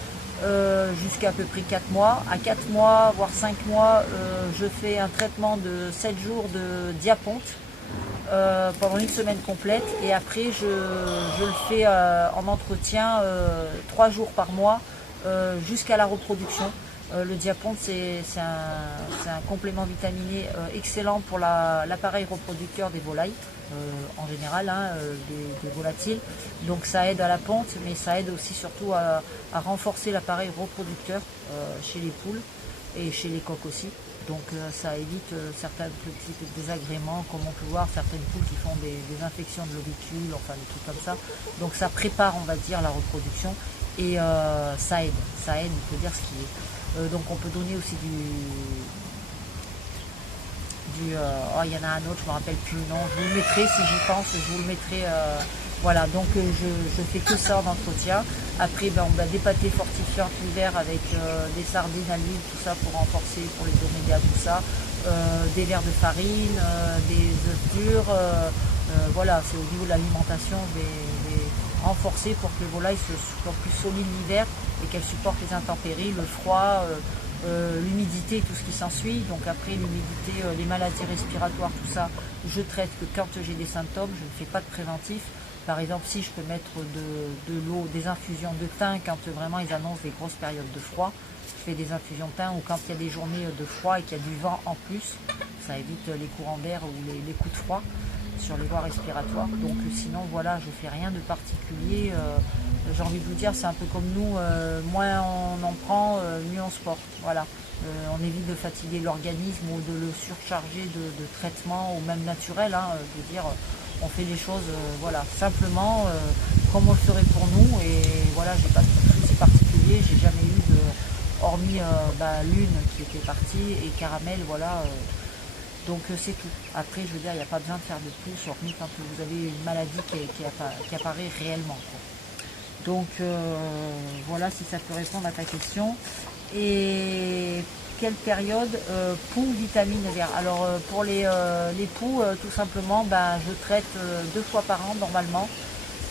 jusqu'à peu près 4 mois. À 4 mois, voire 5 mois, je fais un traitement de 7 jours de diaponte. Pendant 1 semaine complète, et après je le fais en entretien 3 jours par mois jusqu'à la reproduction. Le diaponte, c'est un complément vitaminé excellent pour l'appareil reproducteur des volailles en général, hein, des volatiles. Donc ça aide à la ponte, mais ça aide aussi surtout à renforcer l'appareil reproducteur chez les poules et chez les coqs aussi. Donc ça évite certains petits désagréments, comme on peut voir certaines poules qui font des infections de l'ovicule, enfin des trucs comme ça. Donc ça prépare, on va dire, la reproduction, et ça aide, il faut dire ce qui est. Donc on peut donner aussi oh, il y en a un autre, je me rappelle plus le nom, je vous le mettrai si j'y pense, je vous le mettrai. Voilà, donc je fais que ça en entretien. Après, ben, on va des pâtés fortifiants l'hiver avec des sardines à l'huile, tout ça pour renforcer, pour les oméga, tout ça. Des verres de farine, des œufs durs. Voilà, c'est au niveau de l'alimentation, je vais renforcer pour que les volailles soient plus solides l'hiver et qu'elles supportent les intempéries, le froid, l'humidité, tout ce qui s'ensuit. Donc après, l'humidité, les maladies respiratoires, tout ça, je traite que quand j'ai des symptômes, je ne fais pas de préventif. Par exemple, si je peux mettre de l'eau, des infusions de thym quand vraiment ils annoncent des grosses périodes de froid, je fais des infusions de thym, ou quand il y a des journées de froid et qu'il y a du vent en plus, ça évite les courants d'air ou les coups de froid sur les voies respiratoires. Donc sinon voilà, je fais rien de particulier. J'ai envie de vous dire, c'est un peu comme nous, moins on en prend, mieux on se porte. Voilà. On évite de fatiguer l'organisme ou de le surcharger de traitements, ou même naturels, hein, je veux dire. On fait les choses, voilà, simplement comme on le ferait pour nous, et voilà, j'ai pas de soucis particuliers, j'ai jamais eu hormis Lune qui était partie et Caramel, voilà, donc c'est tout. Après, je veux dire, il n'y a pas besoin de faire de plus, hormis quand vous avez une maladie qui apparaît réellement, quoi. Donc voilà, si ça peut répondre à ta question. Et quelle période poux, vitamines vert. Alors pour les poux, tout simplement, je traite 2 fois par an normalement.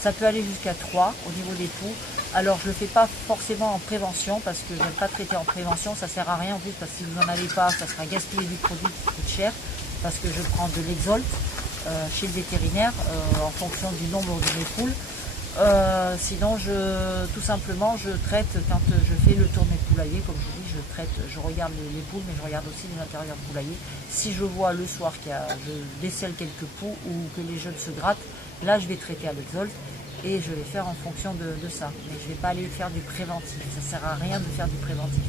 Ça peut aller jusqu'à 3 au niveau des poux. Alors je ne le fais pas forcément en prévention, parce que je n'aime pas traiter en prévention, ça ne sert à rien en plus, parce que si vous n'en avez pas, ça sera gaspiller du produit qui coûte cher, parce que je prends de l'Exolt chez le vétérinaire en fonction du nombre de mes poules. Sinon, tout simplement, je traite quand je fais le tour de mes poulaillers, comme je vous dis, je regarde les poules, mais je regarde aussi les intérieurs de poulailler. Si je vois le soir je décèle quelques poux ou que les jeunes se grattent, là je vais traiter à l'Exolt et je vais faire en fonction de ça. Mais je ne vais pas aller faire du préventif, ça ne sert à rien de faire du préventif.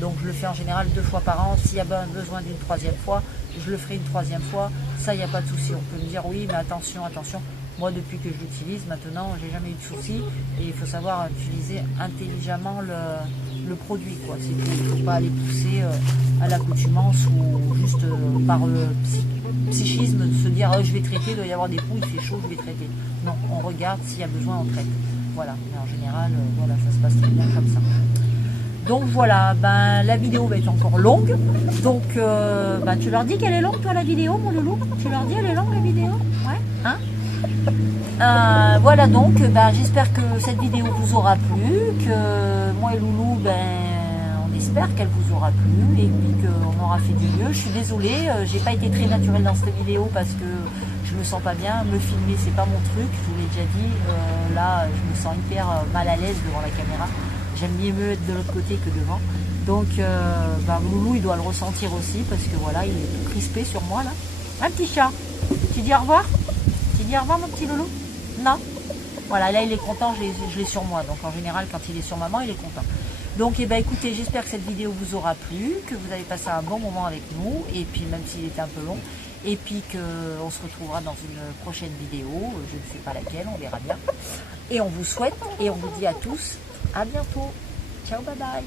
Donc je le fais en général 2 fois par an. S'il y a besoin d'une 3e fois, je le ferai une 3e fois. Ça, il n'y a pas de souci. On peut me dire oui, mais attention, attention. Moi, depuis que je l'utilise, maintenant, j'ai jamais eu de soucis. Et il faut savoir utiliser intelligemment le produit, quoi. Il ne faut pas aller pousser à l'accoutumance, ou juste par psychisme de se dire oh, je vais traiter, il doit y avoir des poux, il fait chaud, je vais traiter. Non, on regarde, s'il y a besoin, on traite. Voilà. Mais en général, voilà, ça se passe très bien comme ça. Donc voilà, la vidéo va être encore longue. Donc tu leur dis qu'elle est longue, toi, la vidéo, mon loulou? Tu leur dis elle est longue, la vidéo? Ouais, hein? Voilà, donc j'espère que cette vidéo vous aura plu, que moi et Loulou, on espère qu'elle vous aura plu, et puis qu'on aura fait du mieux. Je suis désolée, j'ai pas été très naturelle dans cette vidéo parce que je me sens pas bien. Me filmer, c'est pas mon truc, je vous l'ai déjà dit. Là, je me sens hyper mal à l'aise devant la caméra. J'aime mieux être de l'autre côté que devant. Donc Loulou, il doit le ressentir aussi, parce que voilà, il est tout crispé sur moi là. Un petit chat, tu dis au revoir? Tu dis au revoir, mon petit loulou? Non. Voilà, là il est content, je l'ai sur moi. Donc en général, quand il est sur maman, il est content. Donc écoutez, j'espère que cette vidéo vous aura plu, que vous avez passé un bon moment avec nous, et puis même s'il était un peu long, et puis qu'on se retrouvera dans une prochaine vidéo, je ne sais pas laquelle, on verra bien. Et on vous souhaite, et on vous dit à tous, à bientôt. Ciao, bye bye.